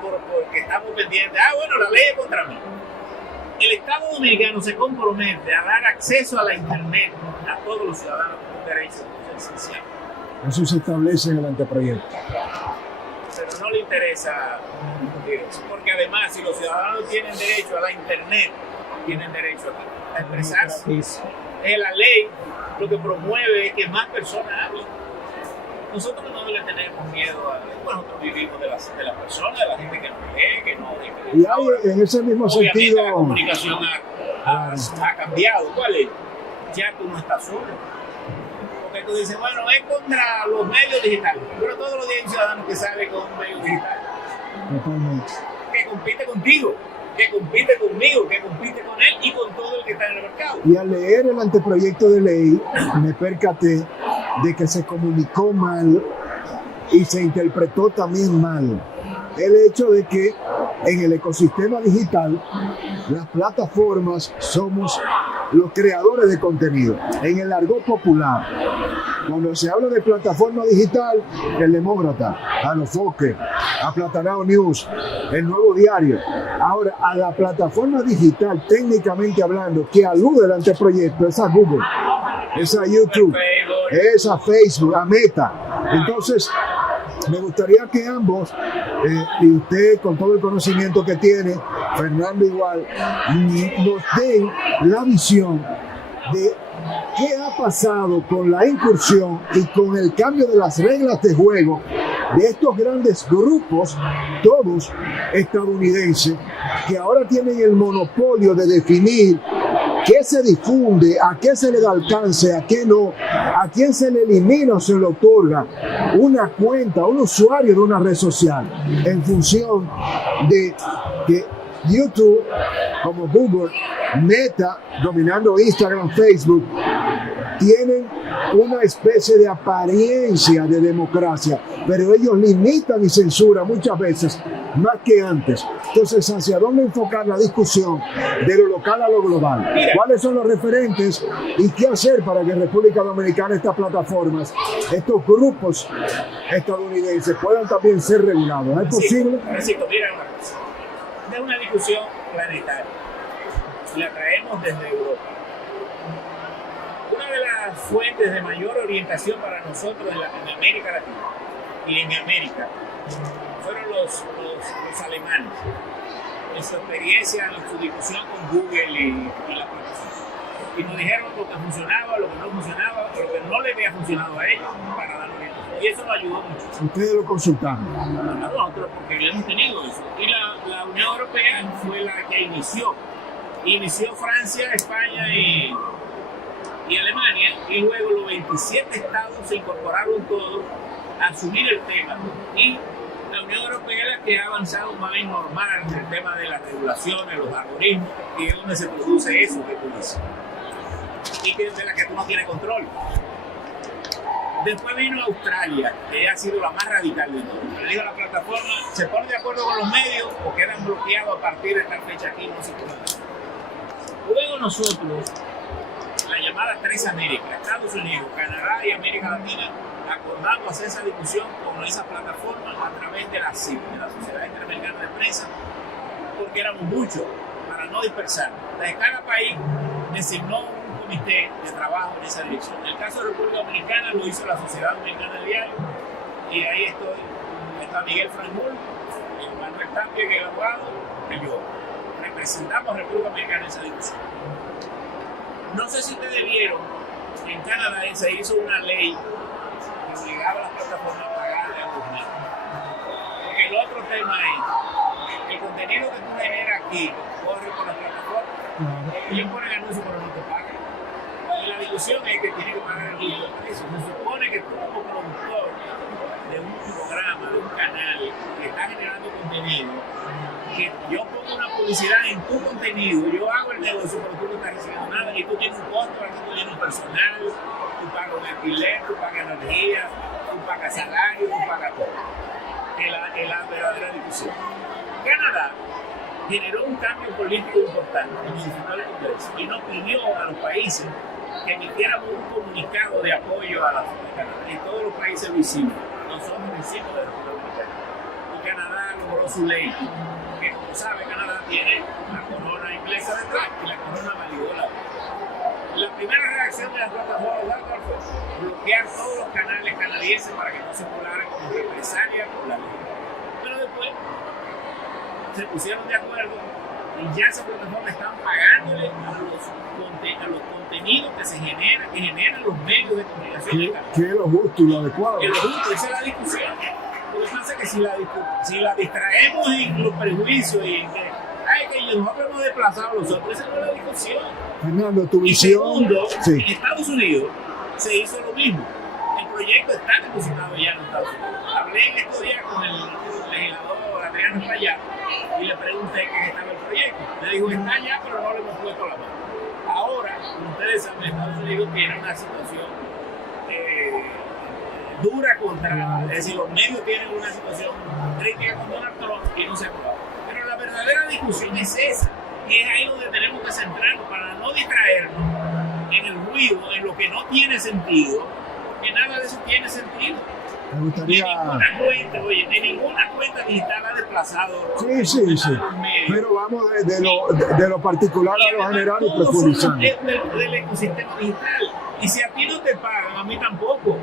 porque estamos pendientes. Bueno, la ley es contra mí. El Estado dominicano se compromete a dar acceso a la Internet a todos los ciudadanos con un derecho esencial. Eso se establece en el anteproyecto. Pero no le interesa discutir eso, porque además, si los ciudadanos tienen derecho a la Internet, tienen derecho a expresarse. La ley lo que promueve es que más personas hablen. Nosotros no le tenemos miedo a nosotros vivimos de las personas, de la gente que nos lee, que no. Y hay en ese mismo sentido. La comunicación ha cambiado. ¿Cuál es? Ya tú no estás solo. Porque tú dices, bueno, es contra los medios digitales, pero todos los días hay ciudadanos que salen con un medio digital. Totalmente. Que compite contigo, que compite conmigo, que compite con él y con todo el que está en el mercado. Y al leer el anteproyecto de ley, me percaté de que se comunicó mal y se interpretó también mal el hecho de que en el ecosistema digital las plataformas somos los creadores de contenido. En el argot popular, cuando se habla de plataforma digital, el Demócrata, Alofoque, Aplatanado News, el Nuevo Diario. Ahora, a la plataforma digital, técnicamente hablando, que alude al anteproyecto, es a Google, es a YouTube, es a Facebook, a Meta. Entonces, me gustaría que ambos, y usted con todo el conocimiento que tiene, Fernando igual, nos den la visión de qué ha pasado con la incursión y con el cambio de las reglas de juego de estos grandes grupos, todos estadounidenses, que ahora tienen el monopolio de definir qué se difunde, a qué se le da alcance, a qué no, a quién se le elimina o se le otorga una cuenta, un usuario de una red social, en función de que YouTube, como Google, Meta, dominando Instagram, Facebook, tienen una especie de apariencia de democracia, pero ellos limitan y censuran muchas veces más que antes. Entonces, ¿hacia dónde enfocar la discusión de lo local a lo global? ¿Cuáles son los referentes y qué hacer para que en República Dominicana estas plataformas, estos grupos estadounidenses puedan también ser regulados? ¿Es posible? Francisco, mira una cosa. Es una discusión planetaria y la traemos desde Europa. Una de las fuentes de mayor orientación para nosotros en América Latina y en América fueron los alemanes, en su experiencia, en su discusión con Google y la plataforma. Y nos dijeron lo que funcionaba, lo que no funcionaba, lo que no le había funcionado a ellos para dar orientación. Y eso nos ayudó mucho. Ustedes lo consultaron. A nosotros, porque hemos tenido eso. Y la Unión Europea fue la que inició. Inició Francia, España y Alemania, y luego los 27 estados se incorporaron todos a asumir el tema. Y la Unión Europea es la que ha avanzado más en normal el tema de las regulaciones, los algoritmos, y es donde se produce eso que tú dices. Y que es de la que tú no tienes control. Después vino Australia, que ha sido la más radical de todo. Le digo a la plataforma, se pone de acuerdo con los medios o quedan bloqueados a partir de esta fecha aquí, no se puede. Luego nosotros, la llamada Tres Américas, Estados Unidos, Canadá y América Latina, acordamos hacer esa discusión con esa plataforma a través de la CIP, de la Sociedad Interamericana de Prensa, porque éramos muchos, para no dispersar. Entonces, cada país designó un comité de trabajo en esa dirección. En el caso de República Dominicana lo hizo la Sociedad Dominicana de Diario, y ahí está Miguel Franjul, Manuel Tapia, que es el abogado, y yo. Representamos a República Dominicana en esa discusión. No sé si ustedes vieron, en Canadá se hizo una ley que obligaba a las plataformas a pagarle a los medios. Porque el otro tema es, el contenido que tú generas aquí, corre por las plataformas, ellos ponen anuncios pero no te pagan. Y la discusión es que tiene que pagar el mismo precio. Se supone que tú como productor de un programa, de un canal que está generando contenido, que yo pongo una publicidad en tu contenido, yo hago el negocio, pero tú no estás recibiendo nada, y tú tienes un costo, tú tienes un personal, tú pagas un alquiler, tú pagas energía, tú pagas salario, tú pagas todo. Es la verdadera discusión. Canadá generó un cambio político importante, modificó el Congreso, y nos pidió a los países que emitiéramos un comunicado de apoyo a la Canadá, y todos los países lo hicimos. Nosotros lo hicimos de República Dominicana. Y Canadá logró su ley, que como sabe, Canadá tiene la corona inglesa detrás, y la corona validó la primera reacción de las plataformas fue bloquear todos los canales canadienses para que no se colaran como represalia por la ley. Pero después se pusieron de acuerdo y ya esas plataformas están pagándole a los contenidos que generan los medios de comunicación de Canadá. ¿Qué es lo justo y lo adecuado? Que lo justo, esa es la discusión. Lo que pasa es que si la distraemos en los prejuicios y en que nosotros hemos desplazado a los otros, esa no es la discusión. Fernando, tu Y visión. segundo, Sí. en Estados Unidos se hizo lo mismo. El proyecto está depositado ya en Estados Unidos. Hablé en estos días con el legislador Adriano Payá y le pregunté qué estaba el proyecto. Le dijo, está ya, pero no le hemos puesto la mano. Ahora, como ustedes saben, Estados Unidos tiene una situación dura contra, es decir, los medios tienen una situación crítica con Donald Trump y no se ha aprobado. Pero la verdadera discusión es esa, y es ahí donde tenemos que centrarnos para no distraernos en el ruido, en lo que no tiene sentido, porque nada de eso tiene sentido. Me gustaría. De ninguna cuenta digital ha desplazado. Sí. Pero vamos de lo particular a lo general y profundizando. Del ecosistema digital. Y si a ti no te pagan, a mí tampoco.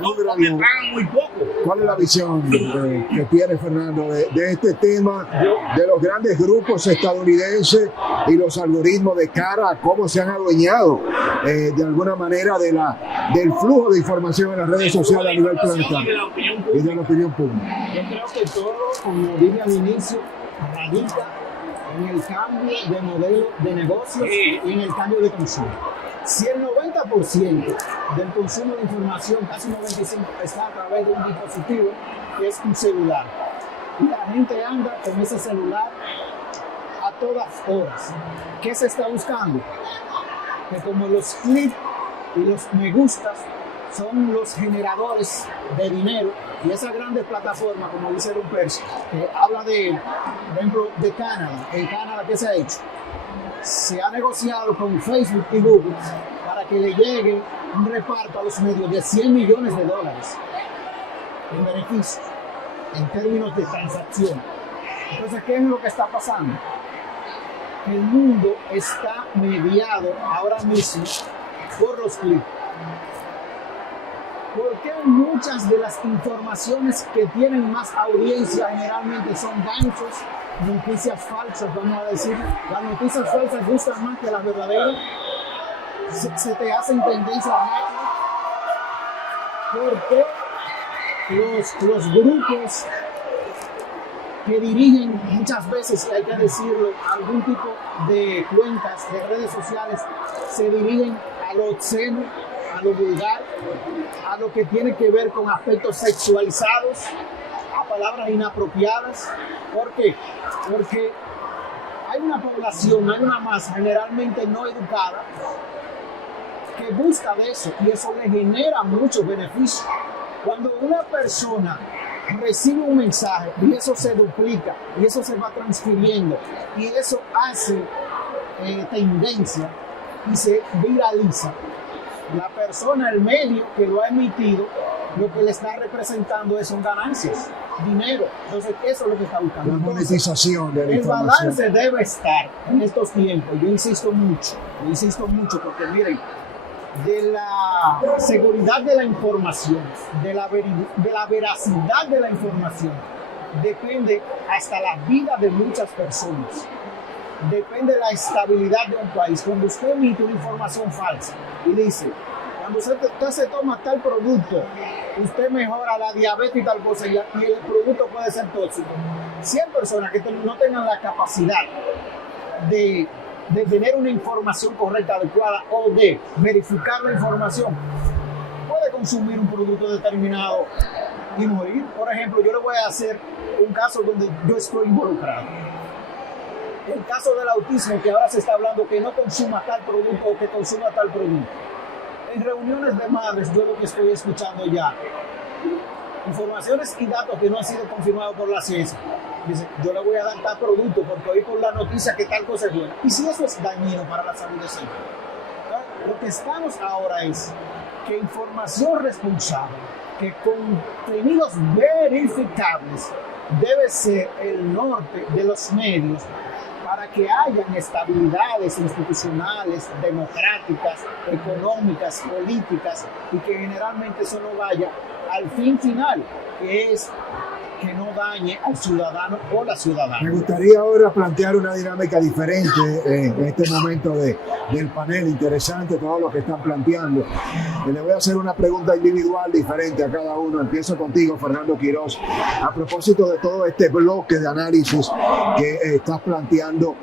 No, me pagan muy poco. ¿Cuál es la visión que tiene Fernando de este tema de los grandes grupos estadounidenses y los algoritmos de cara a cómo se han adueñado de alguna manera del flujo de información en las redes sociales a nivel planetario y de la opinión pública? Yo creo que todo, como dije al inicio, radica en el cambio de modelo de negocios Sí. y en el cambio de consumo. Si el 90% del consumo de información, casi 95%, está a través de un dispositivo que es un celular, y la gente anda con ese celular a todas horas, ¿qué se está buscando? Que como los clics y los me gustas son los generadores de dinero, y esas grandes plataformas, como dice Don Percio, que habla de, por ejemplo, de Canadá. En Canadá, ¿qué se ha hecho? Se ha negociado con Facebook y Google para que le llegue un reparto a los medios de $100 millones en beneficio, en términos de transacción. Entonces, ¿qué es lo que está pasando? El mundo está mediado ahora mismo por los clics. ¿Por qué muchas de las informaciones que tienen más audiencia generalmente son ganchos, noticias falsas, vamos a decir? Las noticias falsas gustan más que las verdaderas. Se te hacen tendencias rápidas. ¿Por qué los grupos que dirigen muchas veces, hay que decirlo, algún tipo de cuentas de redes sociales se dirigen a lo obsceno, a lo vulgar, a lo que tiene que ver con aspectos sexualizados, a palabras inapropiadas? ¿Por qué? Porque hay una población, hay una masa generalmente no educada que busca de eso, y eso le genera muchos beneficios. Cuando una persona recibe un mensaje y eso se duplica y eso se va transfiriendo y eso hace tendencia y se viraliza, la persona, el medio que lo ha emitido, lo que le está representando son ganancias, dinero. Entonces eso es lo que está buscando. La monetización de la El información. balance debe estar en estos tiempos. Yo insisto mucho porque miren, de la seguridad de la información, de la veracidad de la información, depende hasta la vida de muchas personas. Depende de la estabilidad de un país. Cuando usted emite una información falsa y dice, cuando usted se toma tal producto, usted mejora la diabetes y tal cosa, y el producto puede ser tóxico. 100 personas que no tengan la capacidad de tener una información correcta, adecuada, o de verificar la información, puede consumir un producto determinado y morir. Por ejemplo, yo le voy a hacer un caso donde yo estoy involucrado. El caso del autismo, que ahora se está hablando que no consuma tal producto o que consuma tal producto. En reuniones de madres, yo lo que estoy escuchando ya, informaciones y datos que no han sido confirmados por la ciencia. Dice, yo le voy a dar tal producto porque oí por la noticia que tal cosa es buena. ¿Y si eso es dañino para la salud de ese hijo? Lo que estamos ahora es que información responsable, que contenidos verificables, debe ser el norte de los medios para que hayan estabilidades institucionales, democráticas, económicas, políticas, y que generalmente eso no vaya al fin final, que es que no dañe al ciudadano o la ciudadana. Me gustaría ahora plantear una dinámica diferente en este momento del panel. Interesante todo lo que están planteando. Y le voy a hacer una pregunta individual diferente a cada uno. Empiezo contigo, Fernando Quiroz. A propósito de todo este bloque de análisis que estás planteando,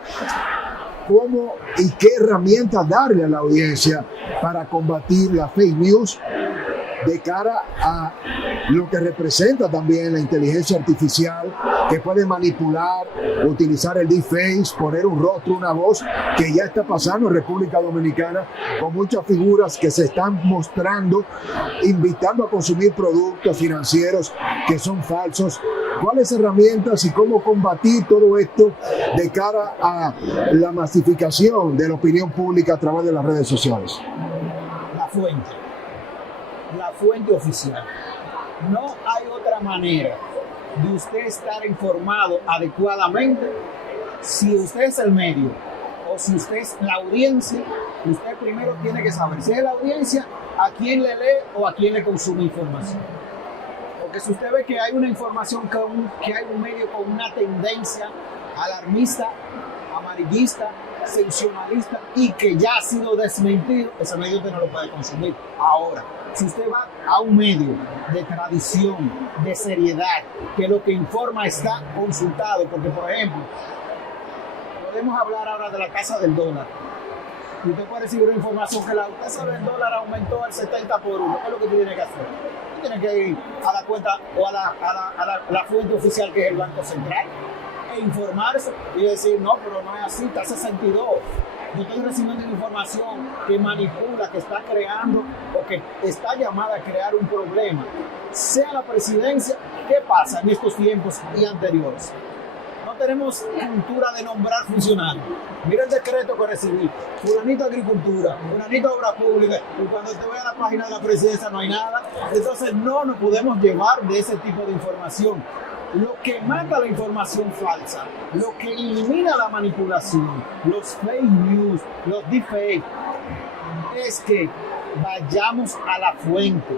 ¿cómo y qué herramientas darle a la audiencia para combatir la fake news de cara a lo que representa también la inteligencia artificial, que puede manipular, utilizar el deepfake, poner un rostro, una voz, que ya está pasando en República Dominicana, con muchas figuras que se están mostrando, invitando a consumir productos financieros que son falsos? ¿Cuáles herramientas y cómo combatir todo esto de cara a la masificación de la opinión pública a través de las redes sociales? La fuente oficial. No hay otra manera de usted estar informado adecuadamente. Si usted es el medio o si usted es la audiencia, usted primero tiene que saber si es la audiencia, a quién le lee o a quién le consume información. Porque si usted ve que hay una información, que hay un medio con una tendencia alarmista, amarillista, sensacionalista y que ya ha sido desmentido, ese medio usted no lo puede consumir. Ahora, si usted va a un medio de tradición, de seriedad, que lo que informa está consultado, porque por ejemplo, podemos hablar ahora de la tasa del dólar. Y usted puede recibir una información que la tasa del dólar aumentó al 70 por 1. ¿Qué es lo que tú tienes que hacer? Tú tienes que ir a la cuenta o a la fuente oficial, que es el Banco Central, e informarse y decir, no, pero no es así, está 62. Yo estoy recibiendo información que manipula, que está creando o que está llamada a crear un problema. Sea la presidencia, ¿qué pasa en estos tiempos y anteriores? No tenemos cultura de nombrar funcionarios. Mira el decreto que recibí. Fulanito Agricultura, fulanito Obra Pública. Y cuando te voy a la página de la presidencia no hay nada. Entonces no nos podemos llevar de ese tipo de información. Lo que mata la información falsa, lo que elimina la manipulación, los fake news, los deepfakes, es que vayamos a la fuente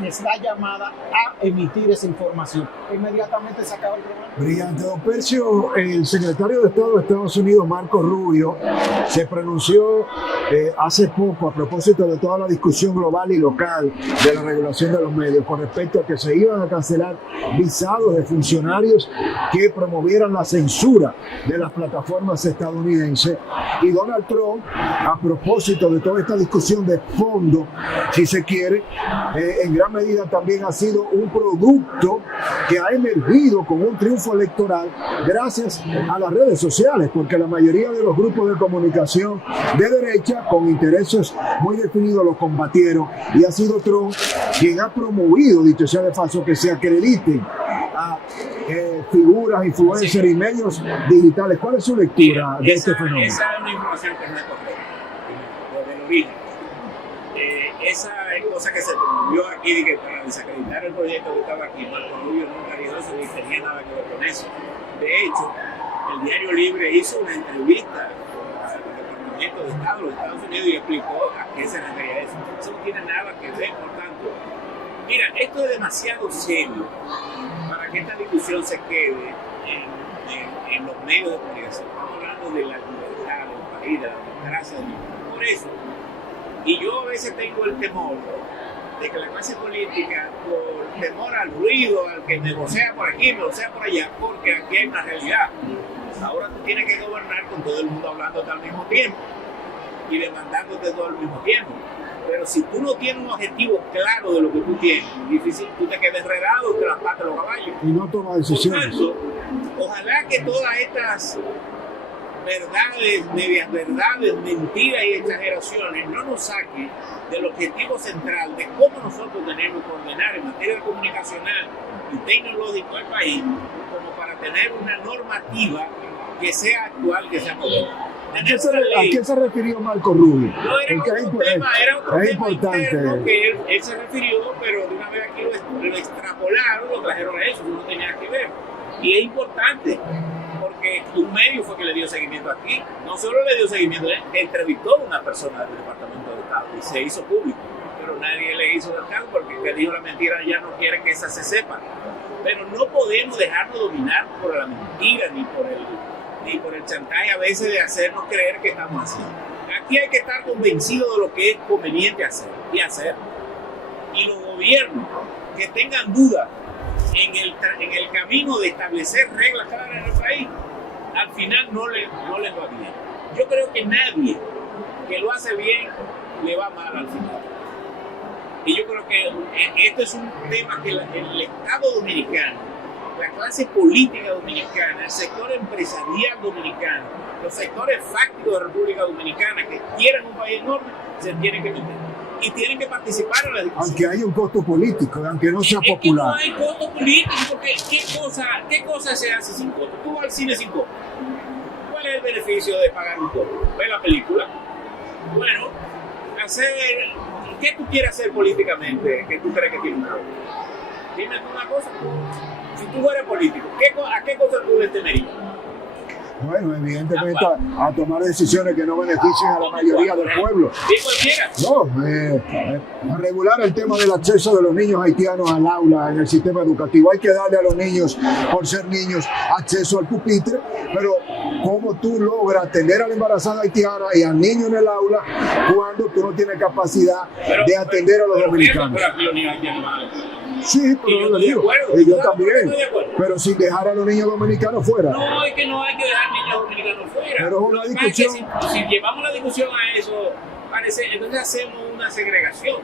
que está llamada a emitir esa información. Inmediatamente se acaba el problema. Brillante. Don Percio, el secretario de Estado de Estados Unidos, Marco Rubio, se pronunció hace poco a propósito de toda la discusión global y local de la regulación de los medios con respecto a que se iban a cancelar visados de funcionarios que promovieran la censura de las plataformas estadounidenses. Y Donald Trump, a propósito de toda esta discusión de fondo, si se quiere, en gran medida también ha sido un producto que ha emergido con un triunfo electoral gracias a las redes sociales, porque la mayoría de los grupos de comunicación de derecha con intereses muy definidos los combatieron, y ha sido Trump quien ha promovido, dicho sea de paso, que se acrediten a figuras, influencers y medios digitales. ¿Cuál es su lectura de este fenómeno? Esa es una información que no es correcta, desde el origen. Esa es cosa que se promovió aquí de que para desacreditar el proyecto que estaba aquí, Marco Rubio nunca dijo eso ni tenía nada que ver con eso. De hecho, el Diario Libre hizo una entrevista al Departamento de Estado de los Estados Unidos y explicó a qué se refería eso. Eso no tiene nada que ver, por tanto. Mira, esto es demasiado serio para que esta discusión se quede en los medios de comunicación. Estamos hablando de la libertad del país, de la democracia del país. Por eso, y yo a veces tengo el temor de que la clase política, por temor al ruido, al que negocia por aquí, negocia por allá, porque aquí hay una realidad. Ahora tú tienes que gobernar con todo el mundo hablándote al mismo tiempo y demandándote todo al mismo tiempo. Pero si tú no tienes un objetivo claro de lo que tú tienes, difícil, tú te quedes enredado entre las patas de los caballos. Y no toma decisiones. Por tanto, ojalá que todas estas verdades, medias verdades, mentiras y exageraciones no nos saquen del objetivo central de cómo nosotros tenemos que ordenar en materia comunicacional y tecnológico al país, como para tener una normativa que sea actual, que sea moderna. ¿A qué se refirió Marco Rubio? No, era otro tema importante interno que él se refirió, pero de una vez aquí lo extrapolaron, lo trajeron a eso, no tenía que ver. Y es importante, porque un medio fue que le dio seguimiento aquí. No solo le dio seguimiento, entrevistó a una persona del Departamento de Estado y se hizo público, pero nadie le hizo del caso porque el que dijo la mentira ya no quiere que esa se sepa. Pero no podemos dejarnos dominar por la mentira ni por el chantaje a veces de hacernos creer que estamos haciendo. Aquí hay que estar convencidos de lo que es conveniente hacer y hacer. Y los gobiernos que tengan dudas en el camino de establecer reglas claras en el país, al final no les va bien. Yo creo que nadie que lo hace bien le va mal al final. Y yo creo que esto es un tema que el Estado dominicano, la clase política dominicana, el sector empresarial dominicano, los sectores fácticos de República Dominicana que quieren un país enorme, se tienen que meter. Y tienen que participar en la discusión. Aunque haya un costo político, aunque no sea popular. Que no hay costo político, porque ¿qué cosa se hace sin costo? Tú vas al cine sin costo. ¿Cuál es el beneficio de pagar un costo? ¿Ves la película? Bueno, ¿qué tú quieres hacer políticamente que tú crees que tiene un costo? Dime una cosa. Si tú fueras político, ¿a qué cosa tú le temerías? Bueno, evidentemente a tomar decisiones que no beneficien a la mayoría del pueblo. No, a regular el tema del acceso de los niños haitianos al aula en el sistema educativo. Hay que darle a los niños, por ser niños, acceso al pupitre, pero ¿cómo tú logras tener a la embarazada haitiana y al niño en el aula cuando tú no tienes capacidad de atender a los dominicanos? Sí, pero Y yo estoy de acuerdo. y yo ¿Sabes por qué también. estoy de acuerdo? Pero sin dejar a los niños dominicanos fuera. No, es que no hay que dejar niños dominicanos fuera. Pero es una Lo que pasa es que discusión. si llevamos la discusión a eso, entonces hacemos una segregación.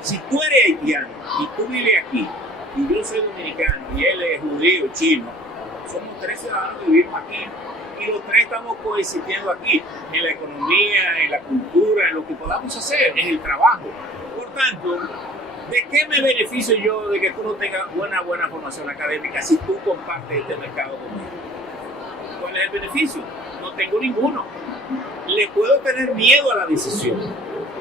Si tú eres haitiano y tú vives aquí, y yo soy dominicano, y él es judío, chino, somos 3 ciudadanos que vivimos aquí. Y los 3 estamos coexistiendo aquí, en la economía, en la cultura, en lo que podamos hacer, en el trabajo. Por tanto, ¿de qué me beneficio yo de que tú no tengas buena formación académica si tú compartes este mercado conmigo? ¿Cuál es el beneficio? No tengo ninguno. Le puedo tener miedo a la decisión,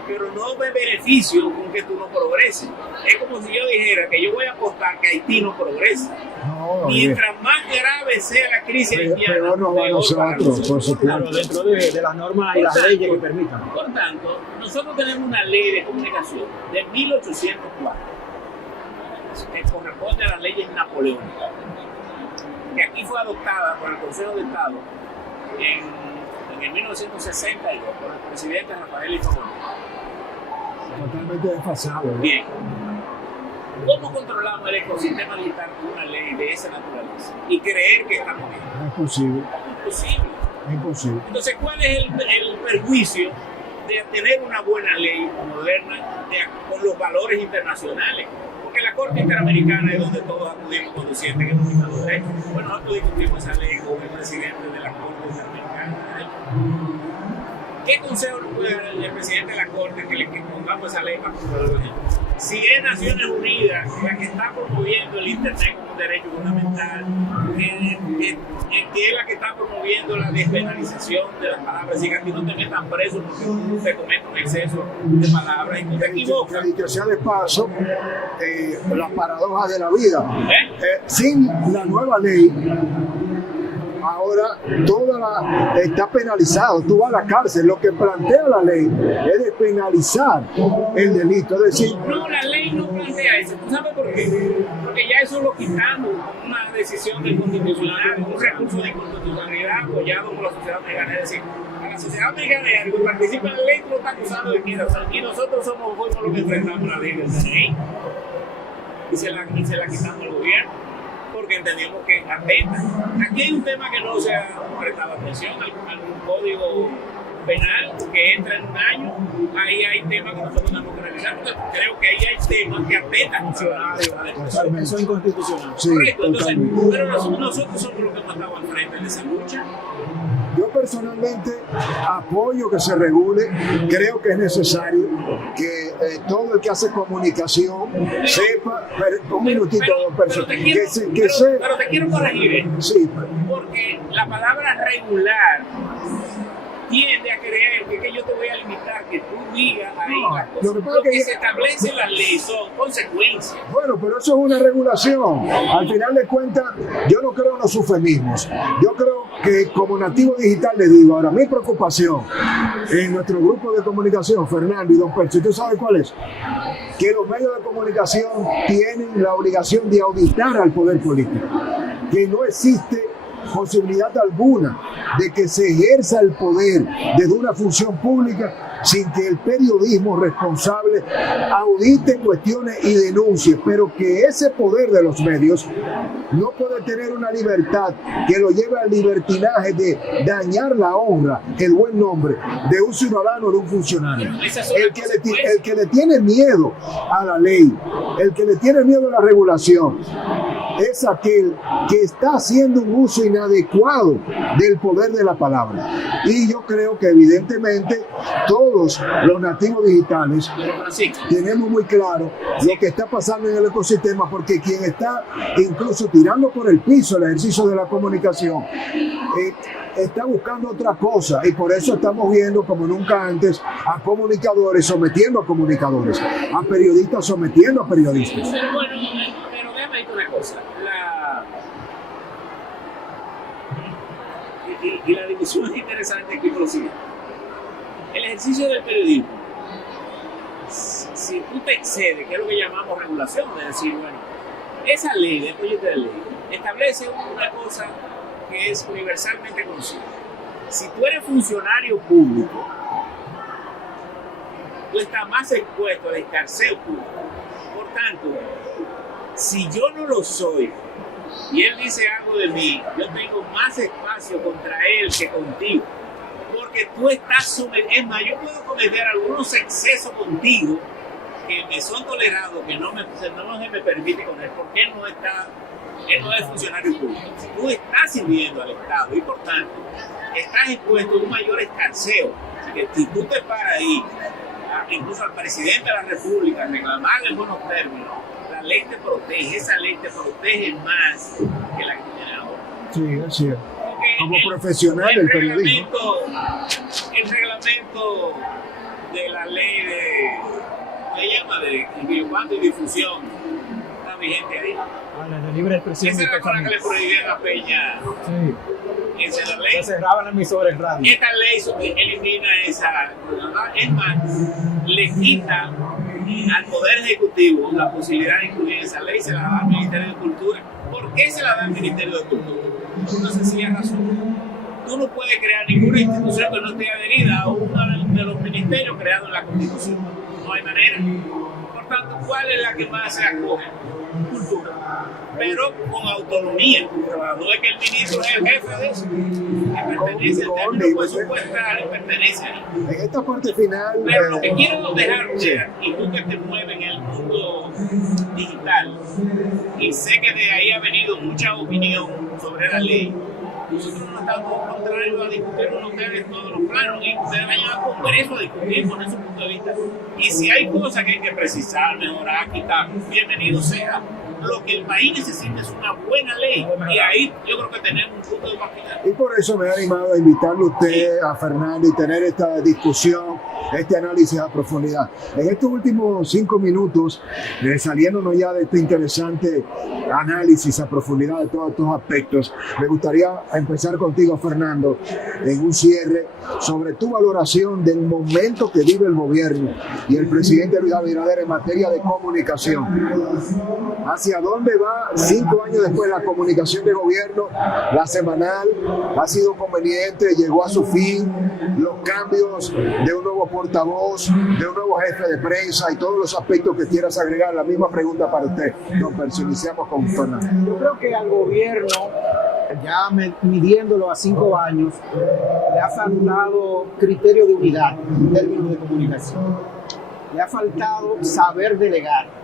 pero no me beneficio con que tú no progreses. Es como si yo dijera que yo voy a apostar que Haití no progrese. No, Mientras más grave sea la crisis haitiana, peor nos va a peor para nosotros, por supuesto. Claro, dentro de las normas y las leyes que permitan. Por tanto, nosotros tenemos una ley de comunicación de 1804 que corresponde a las leyes napoleónicas, que aquí fue adoptada por el Consejo de Estado en el 1962 por el presidente Rafael Ifabón. Totalmente desfasado. Bien. ¿Cómo controlamos el ecosistema digital con una ley de esa naturaleza? Y creer que estamos bien. No es posible. Es imposible. Es imposible. Entonces, ¿cuál es el perjuicio de tener una buena ley moderna con los valores internacionales? Porque la Corte Interamericana es donde todos acudimos cuando sienten que hemos quitado derechos. Bueno, nosotros discutimos esa ley con el presidente de la Corte Interamericana. ¿Qué consejo nos puede dar el presidente de la Corte que pongamos esa ley para controlar? Si es Naciones Unidas la que está promoviendo el Internet como un derecho fundamental, que es la que está promoviendo la despenalización de las palabras, y que aquí no te metan preso porque se comete un exceso de palabras y tú te equivocas. Y que sea de paso, las paradojas de la vida. Sin la nueva ley, ahora está penalizado, tú vas a la cárcel. Lo que plantea la ley es despenalizar el delito, es decir, no, la ley no plantea eso. ¿Tú sabes por qué? Porque ya eso lo quitamos con una decisión del Constitucional, un recurso de inconstitucionalidad apoyado por la sociedad americana. Es decir, a la sociedad americana que participa en la ley, tú lo estás acusando de quién. Y nosotros somos los que enfrentamos la ley del CNI y se la quitamos al gobierno, porque entendemos que atenta. Aquí hay un tema que no se ha prestado atención, algún código penal que entra en un año. Ahí hay temas que nosotros tenemos que revisar, porque creo que ahí hay temas que atentan contra la libertad de expresión. Eso es inconstitucional. sí, Correcto, entonces, totalmente. pero nosotros somos los que hemos estado al frente de esa lucha. Yo personalmente apoyo que se regule, creo que es necesario que todo el que hace comunicación sepa, un minutito, Pero te quiero corregir, sí, porque la palabra regular tiende a creer que yo te voy a limitar que tú digas ahí las cosas. Lo que se establece en las leyes son consecuencias. bueno, pero eso es una regulación. Al final de cuentas, yo no creo en los eufemismos. Yo creo que como nativo digital le digo, ahora mi preocupación en nuestro grupo de comunicación, Fernando y Don Percho, ¿tú sabes cuál es? Que los medios de comunicación tienen la obligación de auditar al poder político. Que no existe posibilidad alguna de que se ejerza el poder desde una función pública sin que el periodismo responsable audite cuestiones y denuncie, pero que ese poder de los medios no puede tener una libertad que lo lleve al libertinaje de dañar la honra, el buen nombre de un ciudadano o de un funcionario. El que le tiene miedo a la ley, el que le tiene miedo a la regulación, es aquel que está haciendo un uso inadecuado del poder de la palabra. Y yo creo que evidentemente todos los nativos digitales tenemos muy claro lo que está pasando en el ecosistema, porque quien está incluso tirando por el piso el ejercicio de la comunicación está buscando otra cosa, y por eso estamos viendo como nunca antes a comunicadores sometiendo a comunicadores, a periodistas sometiendo a periodistas. Pero bueno, pero déjame decirte una cosa. Y la discusión es interesante aquí por lo siguiente. El ejercicio del periodismo, si tú te excedes, que es lo que llamamos regulación, es decir, bueno, esa ley, el proyecto de ley, establece una cosa que es universalmente conocida. Si tú eres funcionario público, tú estás más expuesto al escarceo público. Por tanto, Si yo no lo soy y él dice algo de mí, yo tengo más espacio contra él que contigo. Porque tú estás sometido. Es más, yo puedo cometer algunos excesos contigo que me son tolerados, que no se me permite con él, porque él no es funcionario público. Tú estás sirviendo al Estado y por tanto estás expuesto a un mayor escarceo. Así que si tú te paras ahí, incluso al presidente de la República, reclamarle en buenos términos, la ley te protege, esa ley te protege más que la que tiene ahora. Sí, es cierto. Como profesional del periodismo. El reglamento de la ley de videocuento y difusión está vigente ahí. La libre expresión. Esa era con la que le prohibían a Peña. Sí. Esa es la ley. Se cerraban las emisoras radio. Esta ley elimina esa. Es más, le quita al Poder Ejecutivo la posibilidad de incluir esa ley, se la da al Ministerio de Cultura. ¿Por qué se la da al Ministerio de Cultura? Por una sencilla razón. Tú no puedes crear ninguna institución que no esté adherida a uno de los ministerios creados en la Constitución. No hay manera. Por tanto, ¿cuál es la que más se acoge? Cultura. Pero con autonomía. No es que el ministro es el jefe de eso. Que pertenece al término presupuestario, pertenece a él. En esta parte final. Pero lo que quiero dejar ver, y tú que te mueves en el mundo digital, y sé que de ahí ha venido mucha opinión sobre la ley. Nosotros no estamos contrarios a discutir con ustedes todos los planos y ustedes vayan al Congreso a discutir con ese punto de vista. Y si hay cosas que hay que precisar, mejorar, quitar, bienvenido sea. Lo que el país necesita es una buena ley y ahí yo creo que tenemos un punto de partida. Y por eso me ha animado a invitarle a usted, a Fernando, y tener esta discusión, este análisis a profundidad. En estos últimos 5 minutos, saliéndonos ya de este interesante análisis a profundidad de todos estos aspectos, me gustaría empezar contigo, Fernando, en un cierre sobre tu valoración del momento que vive el gobierno y el presidente Luis Abinader en materia de comunicación. ¿Hacia dónde va 5 años después la comunicación de gobierno? La semanal ha sido conveniente, llegó a su fin, los cambios de un nuevo portavoz, de un nuevo jefe de prensa y todos los aspectos que quieras agregar. La misma pregunta para usted, don Percio. Iniciamos con Fernando. Yo creo que al gobierno, ya midiéndolo a 5 años, le ha faltado criterio de unidad en términos de comunicación. Le ha faltado saber delegar.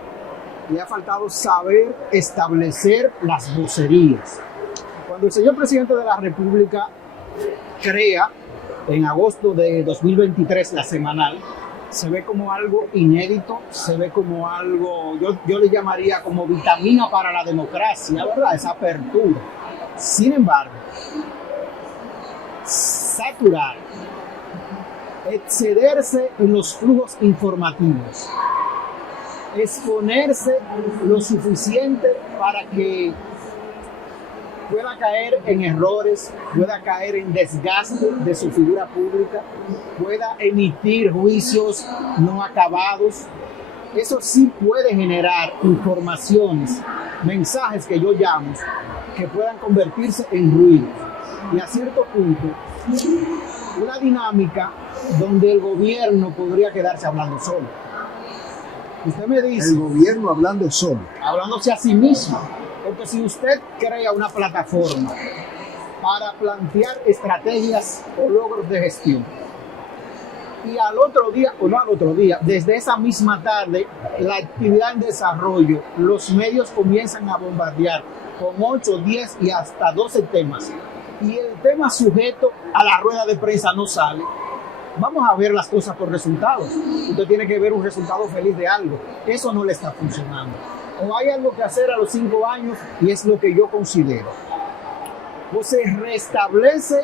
Le ha faltado saber establecer las vocerías. Cuando el señor presidente de la República crea en agosto de 2023 la semanal, se ve como algo inédito, se ve como algo, yo le llamaría como vitamina para la democracia, ¿verdad? Esa apertura. Sin embargo, saturar, excederse en los flujos informativos, exponerse lo suficiente para que pueda caer en errores, pueda caer en desgaste de su figura pública, pueda emitir juicios no acabados. Eso sí puede generar informaciones, mensajes que yo llamo, que puedan convertirse en ruidos. Y a cierto punto, una dinámica donde el gobierno podría quedarse hablando solo. Usted me dice... El gobierno hablando solo. Hablándose a sí mismo. Porque si usted crea una plataforma para plantear estrategias o logros de gestión, y al otro día, o no al otro día, desde esa misma tarde, la actividad en desarrollo, los medios comienzan a bombardear con 8, 10 y hasta 12 temas, y el tema sujeto a la rueda de prensa no sale, vamos a ver las cosas por resultados. Usted tiene que ver un resultado feliz de algo. Eso no le está funcionando. O hay algo que hacer a los 5 años y es lo que yo considero. O se restablece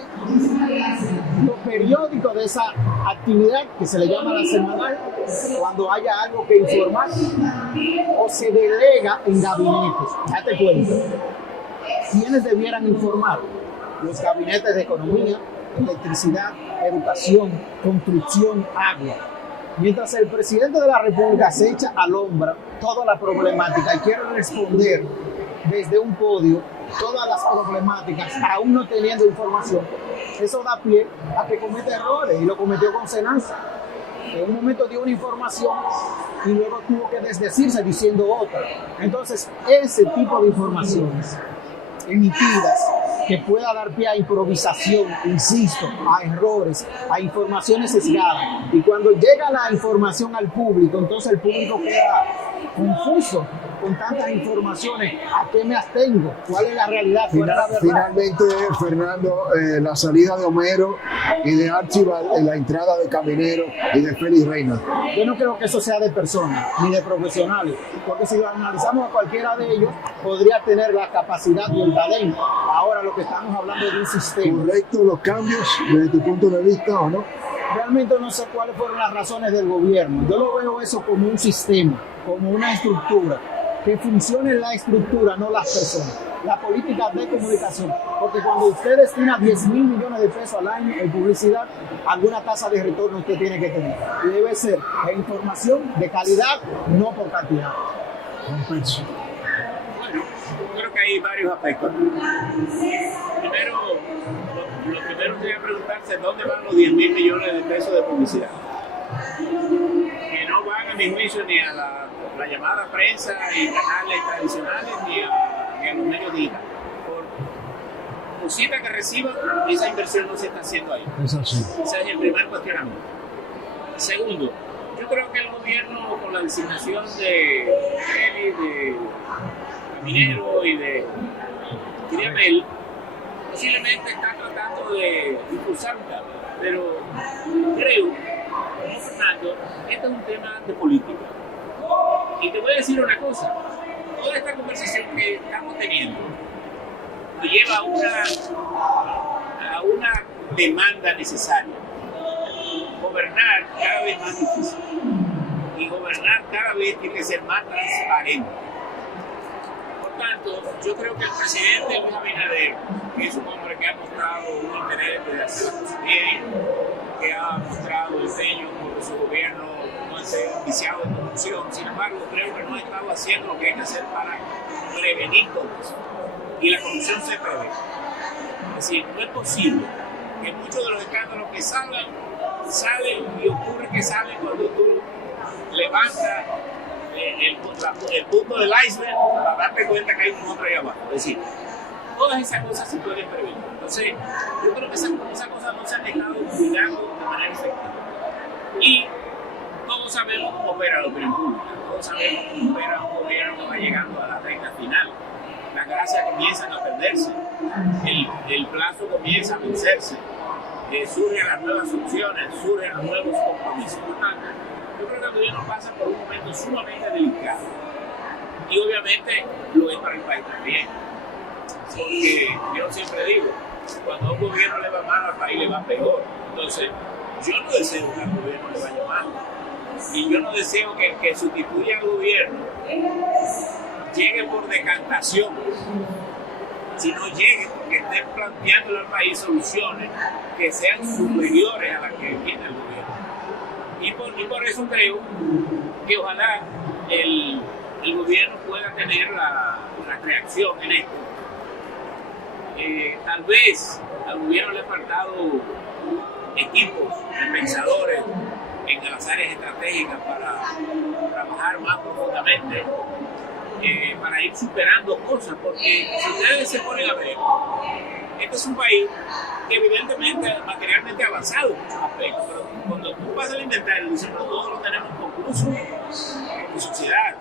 lo periódico de esa actividad que se le llama la semanal cuando haya algo que informar, o se delega en gabinetes. Date cuenta. ¿Quiénes debieran informar? Los gabinetes de economía, electricidad, educación, construcción, agua. Mientras el presidente de la República se echa al hombro toda la problemática y quiere responder desde un podio todas las problemáticas, aún no teniendo información, eso da pie a que cometa errores, y lo cometió con Senasa. En un momento dio una información y luego tuvo que desdecirse diciendo otra. Entonces, ese tipo de informaciones emitidas que pueda dar pie a improvisación, insisto, a errores, a informaciones sesgadas. Y cuando llega la información al público, entonces el público queda confuso con tantas informaciones. ¿A qué me abstengo? ¿Cuál es la realidad? ¿Cuál es la verdad? Finalmente, Fernando, la salida de Homero y de Archibald, la entrada de Caminero y de Félix Reina. Yo no creo que eso sea de personas ni de profesionales, porque si lo analizamos a cualquiera de ellos, podría tener la capacidad y el talento. Ahora lo que estamos hablando es de un sistema. ¿Correcto los cambios desde tu punto de vista o no? Realmente no sé cuáles fueron las razones del gobierno. Yo lo veo eso como un sistema, como una estructura. Que funcione la estructura, no las personas. La política de comunicación. Porque cuando usted destina 10 mil millones de pesos al año en publicidad, alguna tasa de retorno usted tiene que tener. Y debe ser de información de calidad, no por cantidad. Bueno, creo que hay varios aspectos. Primero, lo primero sería preguntarse dónde van los 10 mil millones de pesos de publicidad. Que no van a mi juicio ni a la llamada prensa y canales tradicionales ni a los medios digitales. Por cosita que reciban, esa inversión no se está haciendo ahí. Es así. Ese es el primer cuestionamiento. Segundo, yo creo que el gobierno, con la designación de Félix, de Caminero y de Mel, posiblemente está tratando de impulsar un cambio. Pero creo, como Fernando, este es un tema de política. Y te voy a decir una cosa, toda esta conversación que estamos teniendo nos lleva a una demanda necesaria. Gobernar cada vez más difícil y gobernar cada vez tiene que ser más transparente. Por tanto, yo creo que el presidente Luis Abinader, que es un hombre que ha mostrado un interés de hacer las cosas bien, que ha mostrado empeño por su gobierno no esté viciado de corrupción, sin embargo creo que no ha estado haciendo lo que hay que hacer para prevenir todo eso. Y la corrupción se prevé. Es decir, no es posible que muchos de los escándalos que salen y ocurre que salen cuando tú levantas el punto del iceberg para darte cuenta que hay un otro ahí abajo. Es decir, todas esas cosas se pueden prevenir. Entonces, yo creo que esas cosas no se han estado cuidando de manera efectiva. Y todos sabemos cómo opera la opinión pública, todos sabemos cómo opera un gobierno que va llegando a la recta final. Las gracias comienzan a perderse, el plazo comienza a vencerse, surgen las nuevas soluciones, surgen los nuevos compromisos. Por tanto, yo creo que el gobierno pasa por un momento sumamente delicado. Y obviamente lo es para el país también. Porque yo siempre digo, cuando a un gobierno le va mal, al país le va peor. Entonces, yo no deseo que al gobierno le vaya mal. Y yo no deseo que el que sustituya al gobierno llegue por decantación, sino llegue porque esté planteando al país soluciones que sean superiores a las que tiene el gobierno. Y por eso creo que ojalá el gobierno pueda tener la reacción en esto. Tal vez al gobierno le ha faltado equipos de pensadores en las áreas estratégicas para trabajar más profundamente, para ir superando cosas, porque si ustedes se ponen a ver, este es un país que evidentemente materialmente ha avanzado en muchos aspectos, pero cuando tú pasas al inventario, dices, no, todos lo tenemos concluso en sociedad,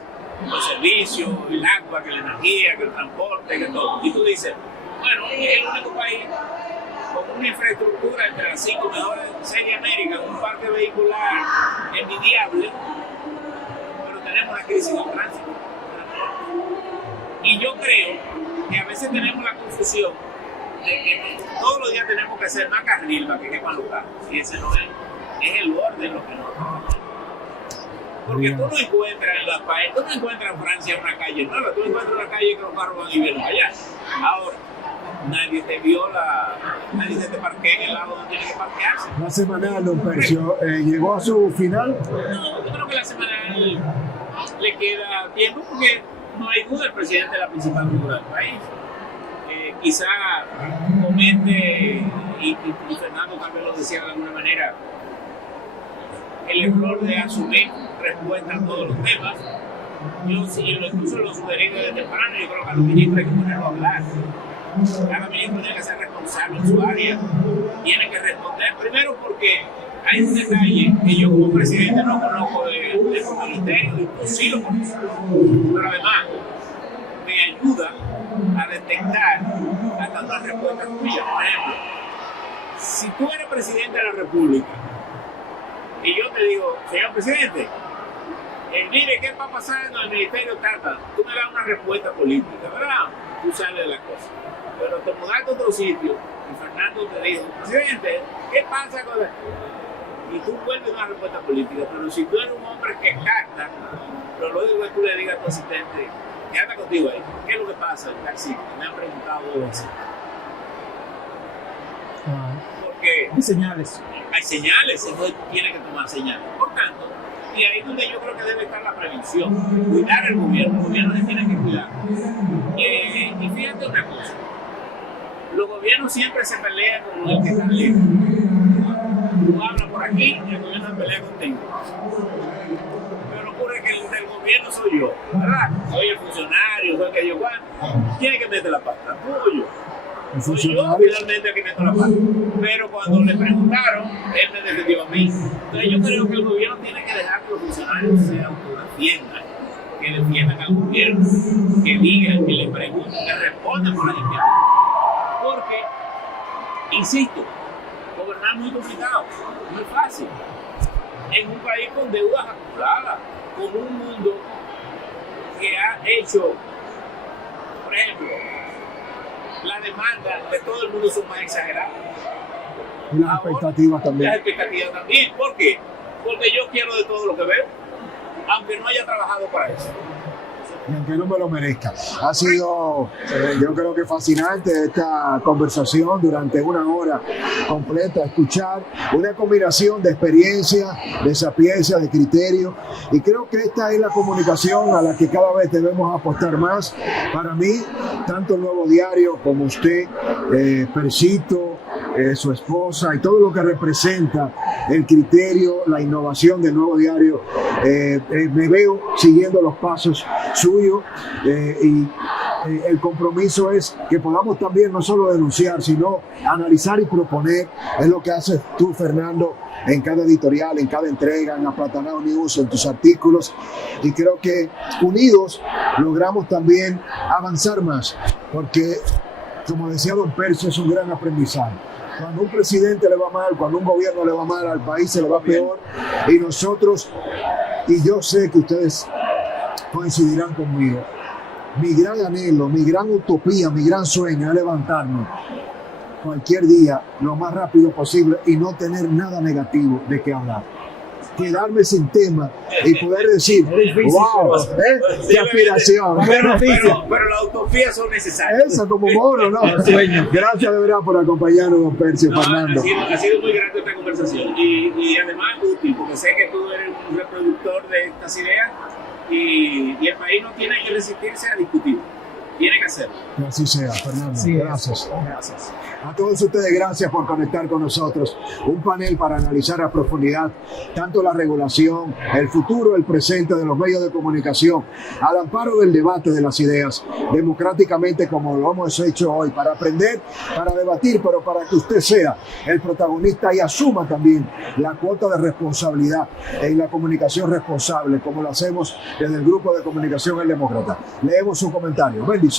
los servicios, el agua, que la energía, que el transporte, que todo, y tú dices, bueno, es el único país con una infraestructura entre las 5 mejores series de América, con un parque vehicular envidiable, pero tenemos una crisis de tránsito. Y yo creo que a veces tenemos la confusión de que todos los días tenemos que hacer más carril para que quepan los carros, y ese no es el orden lo que nos está. Porque tú no encuentras en Francia una calle nueva, tú encuentras una calle que los carros van y vienen allá. Ahora, nadie te viola, nadie se te parquea en el lado donde tiene que parquearse. La semanal, don Percio, ¿llegó a su final? No, yo creo que la semanal le queda tiempo porque no hay duda, el presidente es la principal figura del país. Quizá comente, y Fernando tal vez lo decía de alguna manera, el error de asumir respuesta a todos los temas. Incluso lo sugerí desde temprano. Yo creo que a los ministros hay que ponerlo a hablar. Cada ministro tiene que ser responsable en su área, tiene que responder primero porque hay un detalle que yo como presidente no conozco de su ministerio, y sí lo conozco, pero además me ayuda a detectar hasta una respuesta tuya. Por ejemplo, si tú eres presidente de la República y yo te digo, señor presidente, mire, ¿qué va a pasar en el ministerio Tata? Tú me das una respuesta política, ¿verdad? Tú sales de la cosa. Pero te mudaste a otro sitio y Fernando te dijo, presidente, ¿qué pasa con esto? Y tú vuelves una respuesta política. Pero si tú eres un hombre que capta, lo lógico es que tú le digas a tu asistente, que anda contigo ahí, ¿qué es lo que pasa en el taxi? Me han preguntado dos veces. Porque hay señales. Hay señales, entonces tiene que tomar señales. Por tanto, y ahí es donde yo creo que debe estar la prevención, cuidar el gobierno se tiene que cuidar. Y fíjate una cosa, los gobiernos siempre se pelean con el que está lejos. Tú hablas por aquí y el gobierno se pelea contigo. Pero ocurre que el del gobierno soy yo, ¿verdad? Soy el funcionario, soy el que yo, ¿quién es que mete la pata? ¿Tú o yo? Soy yo finalmente el que meto la pata. Pero cuando le preguntaron, él me defendió a mí. Entonces yo creo que el gobierno tiene que dejar que los funcionarios se autodefiendan, que defiendan al gobierno, que digan, que le pregunten, que respondan por la limpieza. Porque, insisto, gobernar es muy complicado, no es fácil. En un país con deudas acumuladas, con un mundo que ha hecho, por ejemplo, la demanda de todo el mundo son más exageradas. Y las expectativas también. Las expectativas también. ¿Por qué? Porque yo quiero de todo lo que veo, aunque no haya trabajado para eso. Y aunque no me lo merezca. Ha sido, yo creo que fascinante esta conversación durante una hora completa, escuchar una combinación de experiencia, de sapiencia, de criterio, y creo que esta es la comunicación a la que cada vez debemos apostar más. Para mí, tanto el Nuevo Diario como usted, Percito, su esposa y todo lo que representa el criterio, la innovación del Nuevo Diario, me veo siguiendo los pasos suyos, y el compromiso es que podamos también no solo denunciar, sino analizar y proponer. Es lo que haces tú, Fernando, en cada editorial, en cada entrega, en Aplatanado News, en tus artículos, y creo que unidos logramos también avanzar más, porque, como decía don Percio, es un gran aprendizaje. Cuando un presidente le va mal, cuando un gobierno le va mal, al país se le va peor, y nosotros, y yo sé que ustedes coincidirán conmigo, mi gran anhelo, mi gran utopía, mi gran sueño es levantarnos cualquier día lo más rápido posible y no tener nada negativo de qué hablar. Quedarme sin tema y poder decir, wow, qué aspiración. Pero las utopías son necesarias. Eso como mono, ¿no? Gracias de verdad por acompañarnos, don Percio, Fernando. Ha sido muy grande esta conversación y además útil, porque sé que tú eres un reproductor de estas ideas y el país no tiene que resistirse a discutir. Tiene que hacerlo. Que así sea, Fernando. Sí, gracias. Gracias. A todos ustedes, gracias por conectar con nosotros. Un panel para analizar a profundidad tanto la regulación, el futuro, el presente de los medios de comunicación, al amparo del debate de las ideas, democráticamente como lo hemos hecho hoy, para aprender, para debatir, pero para que usted sea el protagonista y asuma también la cuota de responsabilidad en la comunicación responsable, como lo hacemos desde el Grupo de Comunicación El Demócrata. Leemos su comentario. Bendiciones.